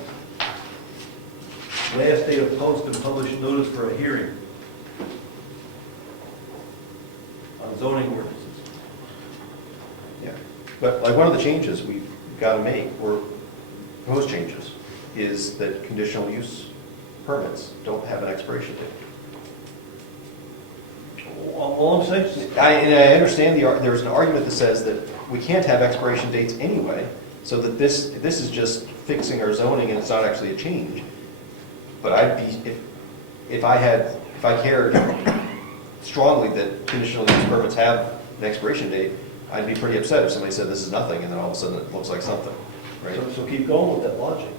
Last day of post and published notice for a hearing on zoning ordinances. Yeah, but like one of the changes we've got to make, or proposed changes, is that conditional use permits don't have an expiration date. All I'm saying is, And I understand there's an argument that says that we can't have expiration dates anyway, so that this is just fixing our zoning and it's not actually a change. But I'd be, if I cared strongly that conditional use permits have an expiration date, I'd be pretty upset if somebody said this is nothing and then all of a sudden it looks like something, right? so keep going with that logic.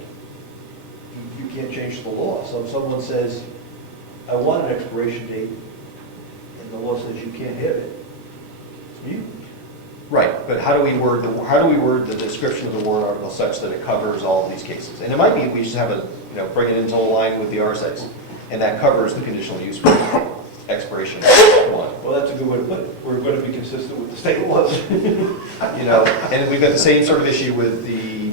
You can't change the law. So if someone says, I want an expiration date, and the law says you can't have it, it's mute. Right, but how do we word the description of the warrant article such that it covers all of these cases? And it might be, we just have a, bring it into line with the RSA's, and that covers the conditional use expiration one. Well, that's a good way to put it. We're going to be consistent with the state laws. And we've got the same sort of issue with the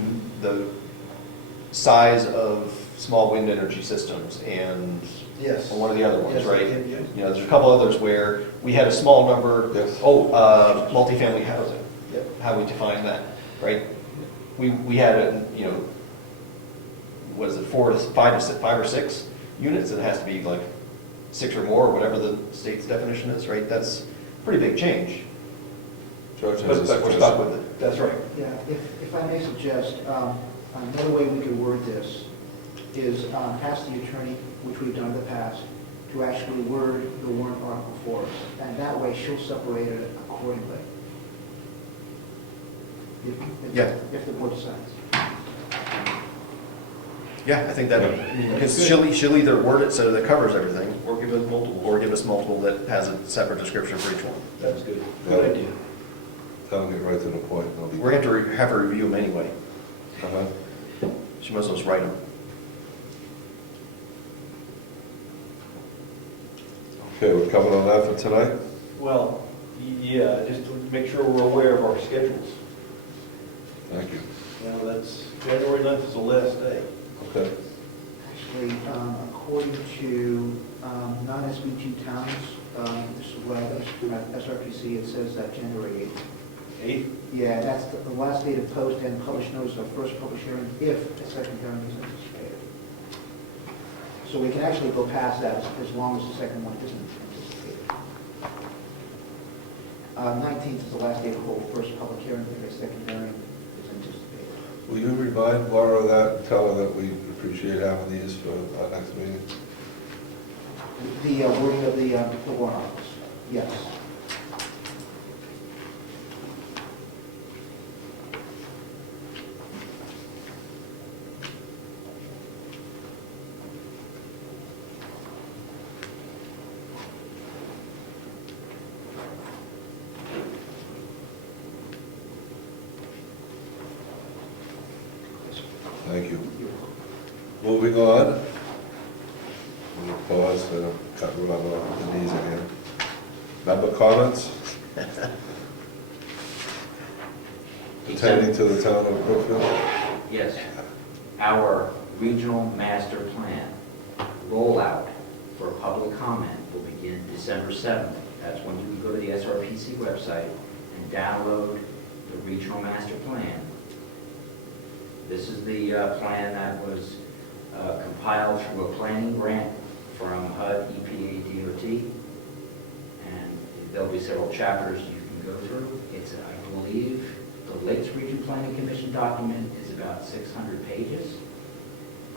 size of small wind energy systems and Yes. one of the other ones, Yes, right? yeah. There's a couple others where we had a small number. Yes. Multifamily housing. Yep. How we define that, right? We had was it 5 or 6 units? It has to be like 6 or more, whatever the state's definition is, right? That's a pretty big change. George But has a we're stuck suggestion. with it. That's right. Yeah, if I may suggest, another way we could word this is ask the attorney, which we've done in the past, to actually word the warrant article for us. And that way, she'll separate it accordingly. Yeah. If the board decides. Yeah, I think that, because she'll either word it so that it covers everything, Or give us multiple. or give us multiple that has a separate description for each one. That's good. Good idea. That'll get right to the point. It'll be- We're going to have to have her review them anyway. Uh-huh. She must just write them. Okay, we're coming on that for tonight? Well, yeah, just to make sure we're aware of our schedules. Thank you. Now, that's, January 9th is the last day. Okay. Actually, according to non-SBG towns, this is what I got from SRPC, it says that January 8th. 8th? Yeah, that's the last day to post and publish notice of first public hearing if a second hearing is anticipated. So we can actually go past that as long as the second one isn't anticipated. 19th is the last day to hold first public hearing if a second hearing is anticipated. Will you remind Laura of that and tell her that we appreciate having these for our next meeting? The wording of the warrant articles, yes. Thank you. Moving on. We'll pause, and I'm cutting run off the knees again. Member comments pertaining to the town of Brookfield? Yes. Our regional master plan rollout for public comment will begin December 7th. That's when you can go to the SRPC website and download the regional master plan. This is the plan that was compiled through a planning grant from HUD, EPA, DOT, and there'll be several chapters you can go through. It's, I believe, the Lakes Region Planning Commission document is about 600 pages.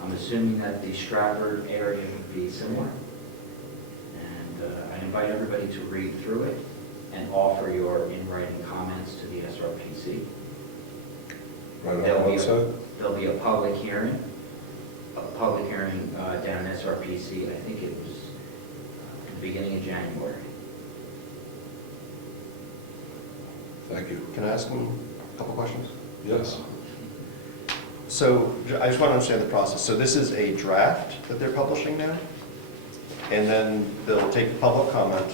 I'm assuming that the Stratford area would be similar. And I invite everybody to read through it and offer your in-writing comments to the SRPC. Right on the website? There'll be a public hearing down in SRPC. I think it was at the beginning of January. Thank you. Can I ask them a couple questions? Yes. So I just want to understand the process. So this is a draft that they're publishing now? And then they'll take the public comment,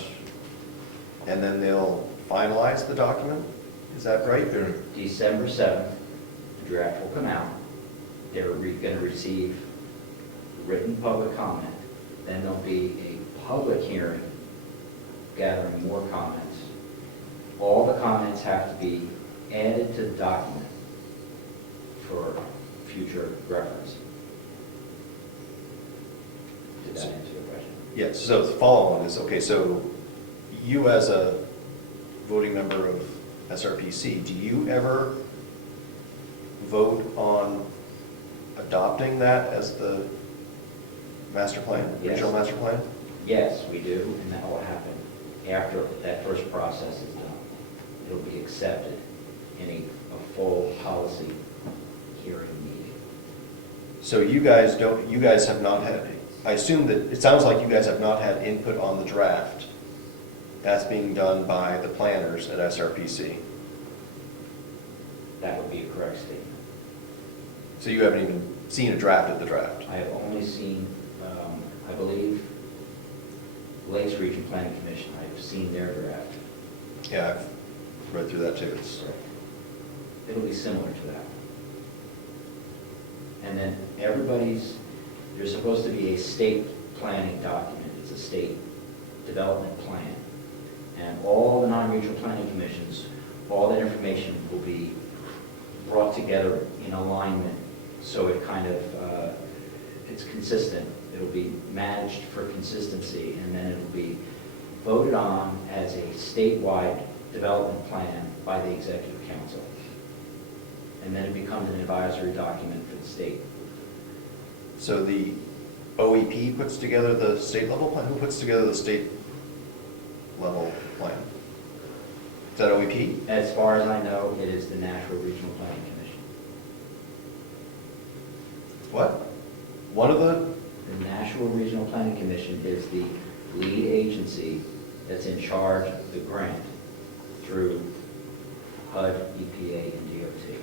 and then they'll finalize the document? Is that right? December 7th, the draft will come out. They're going to receive written public comment. Then there'll be a public hearing gathering more comments. All the comments have to be added to the document for future reference. Did that answer the question? Yes, so the follow-on is, okay, so you as a voting member of SRPC, do you ever vote on adopting that as the master plan, Yes. regional master plan? Yes, we do, and that will happen after that first process is done. It'll be accepted in a full policy hearing meeting. So you guys have not had, I assume that, it sounds like you guys have not had input on the draft. That's being done by the planners at SRPC. That would be a correct statement. So you haven't even seen a draft of the draft? I have only seen, I believe, Lakes Region Planning Commission, I've seen their draft. Yeah, I've read through that too. It's, It'll be similar to that. And then there's supposed to be a state planning document, it's a state development plan. And all the non-regional planning commissions, all that information will be brought together in alignment, so it kind of, it's consistent. It'll be managed for consistency, and then it'll be voted on as a statewide development plan by the Executive Council. And then it becomes an advisory document for the state. So the OEP puts together the state level plan? Who puts together the state level plan? Is that OEP? As far as I know, it is the Nashville Regional Planning Commission. What? One of the, The Nashville Regional Planning Commission is the lead agency that's in charge of the grant through HUD, EPA, and DOT.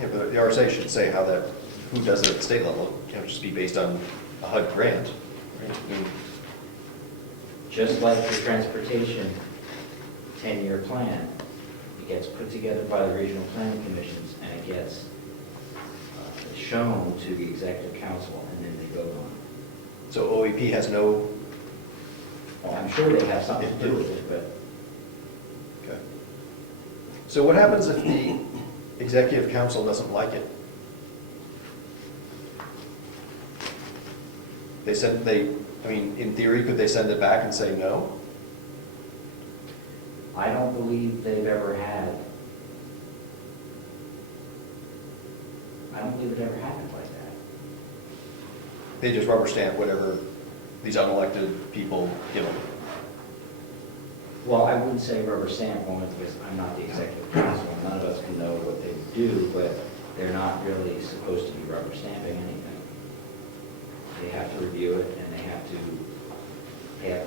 yeah, but the RSA should say how that, who does it at the state level. It can't just be based on a HUD grant. Right? I mean, Just like the transportation 10-year plan, it gets put together by the regional planning commissions and it gets shown to the executive council and then they vote on it. So OEP has no, Well, I'm sure they have something to do with it, but okay. So what happens if the executive council doesn't like it? I mean, in theory, could they send it back and say no? I don't believe they've ever had, I don't believe it ever happened like that. They just rubber stamp whatever these unelected people give them. Well, I wouldn't say rubber stamp on it because I'm not the executive council. None of us can know what they do, but they're not really supposed to be rubber stamping anything. They have to review it and they have to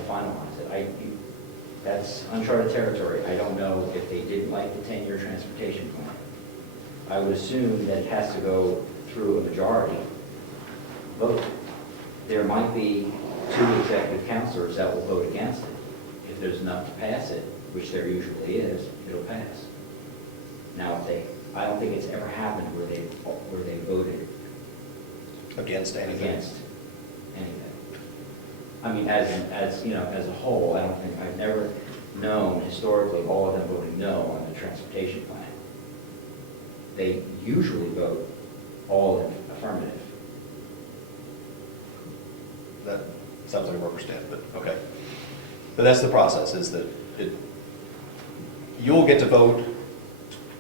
finalize it. That's uncharted territory. I don't know if they didn't like the 10-year transportation plan. I would assume that it has to go through a majority vote. There might be 2 executive councilors that will vote against it. If there's enough to pass it, which there usually is, it'll pass. Now, I don't think it's ever happened where they voted Against anything? against anything. I mean, as you know, as a whole, I've never known historically all of them voting no on the transportation plan. They usually vote all in affirmative. That sounds like a rubber stamp, but okay. But that's the process, is that you'll get to vote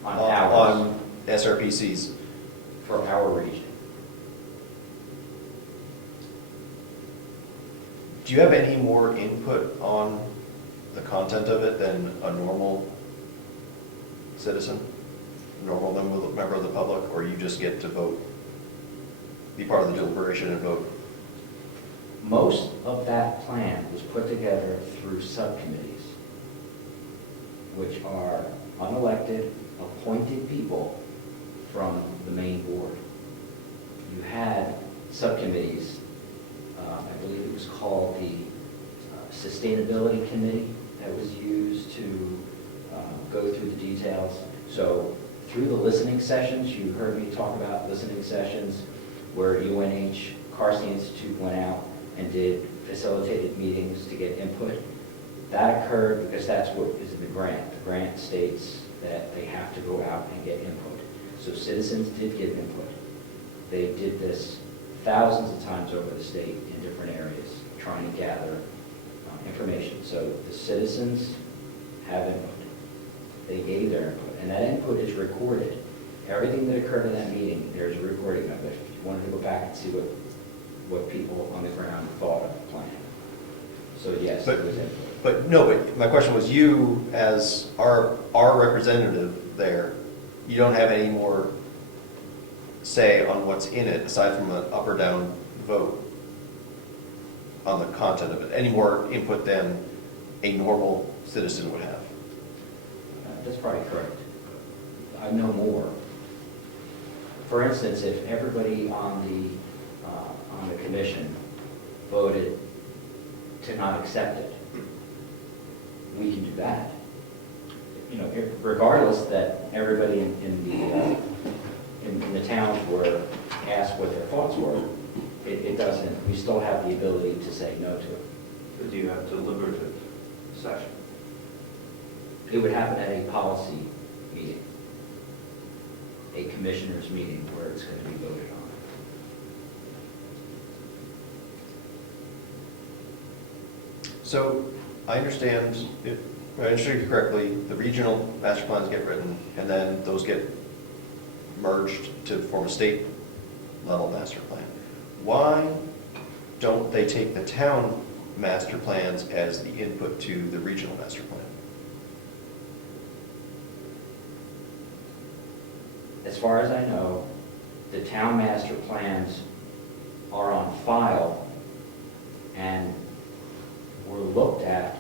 on SRPCs. For our region. Do you have any more input on the content of it than a normal citizen, normal member of the public, or you just get to vote, be part of the deliberation and vote? Most of that plan was put together through subcommittees, which are unelected, appointed people from the main board. You had subcommittees, I believe it was called the Sustainability Committee that was used to go through the details. So through the listening sessions, you heard me talk about listening sessions where UNH, Carson Institute went out and did facilitated meetings to get input. That occurred because that's what is in the grant. The grant states that they have to go out and get input. So citizens did give input. They did this thousands of times over the state in different areas, trying to gather information. So the citizens have input. They gave their input, and that input is recorded. Everything that occurred in that meeting, there's a recording of it. If you wanted to go back and see what people on the ground thought of the plan. So yes, there was input. But no, but my question was, you as our representative there, you don't have any more say on what's in it aside from an up or down vote on the content of it, any more input than a normal citizen would have? That's probably correct. I know more. For instance, if everybody on the commission voted to not accept it, we can do that. You know, regardless that everybody in the towns were asked what their thoughts were, it doesn't, we still have the ability to say no to it. But do you have deliberative session? It would happen at a policy meeting, a commissioners meeting where it's going to be voted on. So I understand, if I understood you correctly, the regional master plans get written and then those get merged to form a state level master plan. why don't they take the town master plans as the input to the regional master plan? As far as I know, the town master plans are on file and were looked at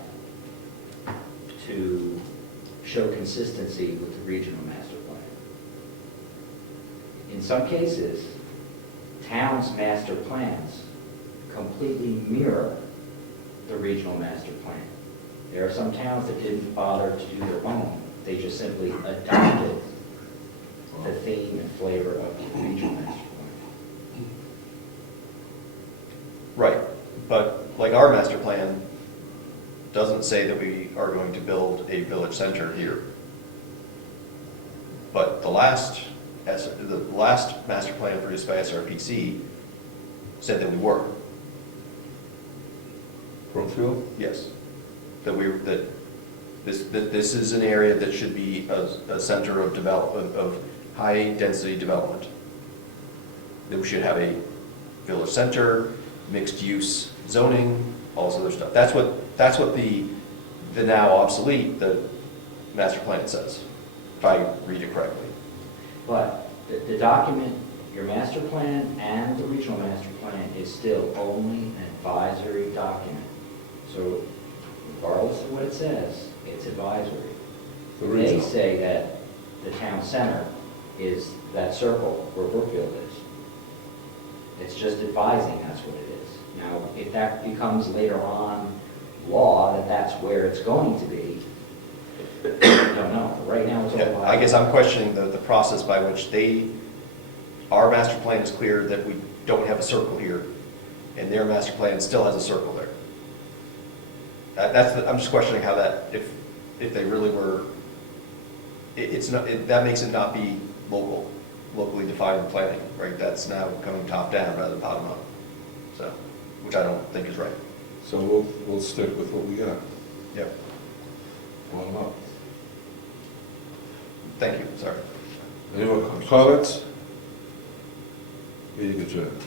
to show consistency with the regional master plan. In some cases, towns' master plans completely mirror the regional master plan. There are some towns that didn't bother to do their own. They just simply adopted the theme and flavor of the regional master plan. Right, but like our master plan doesn't say that we are going to build a village center here. But the last master plan produced by SRPC said that we were. Brookfield? Yes. That this is an area that should be a center of development, of high-density development. That we should have a village center, mixed-use zoning, all this other stuff. That's what the now obsolete, the master plan says, if I read it correctly. But the document, your master plan and the regional master plan is still only an advisory document. So regardless of what it says, it's advisory. The They regional. say that the town center is that circle where Brookfield is. It's just advising that's what it is. Now, if that becomes later on law, that that's where it's going to be, I don't know. Right now, it's all Yeah, advisory. I guess I'm questioning the process by which our master plan is clear that we don't have a circle here, and their master plan still has a circle there. I'm just questioning how that, if they really were, that makes it not be locally defined planning, right? That's now coming top down rather than bottom up, so, which I don't think is right. So we'll stick with what we got. Yep. Bottom up. Thank you, sorry. Any more comments? Meeting adjourned.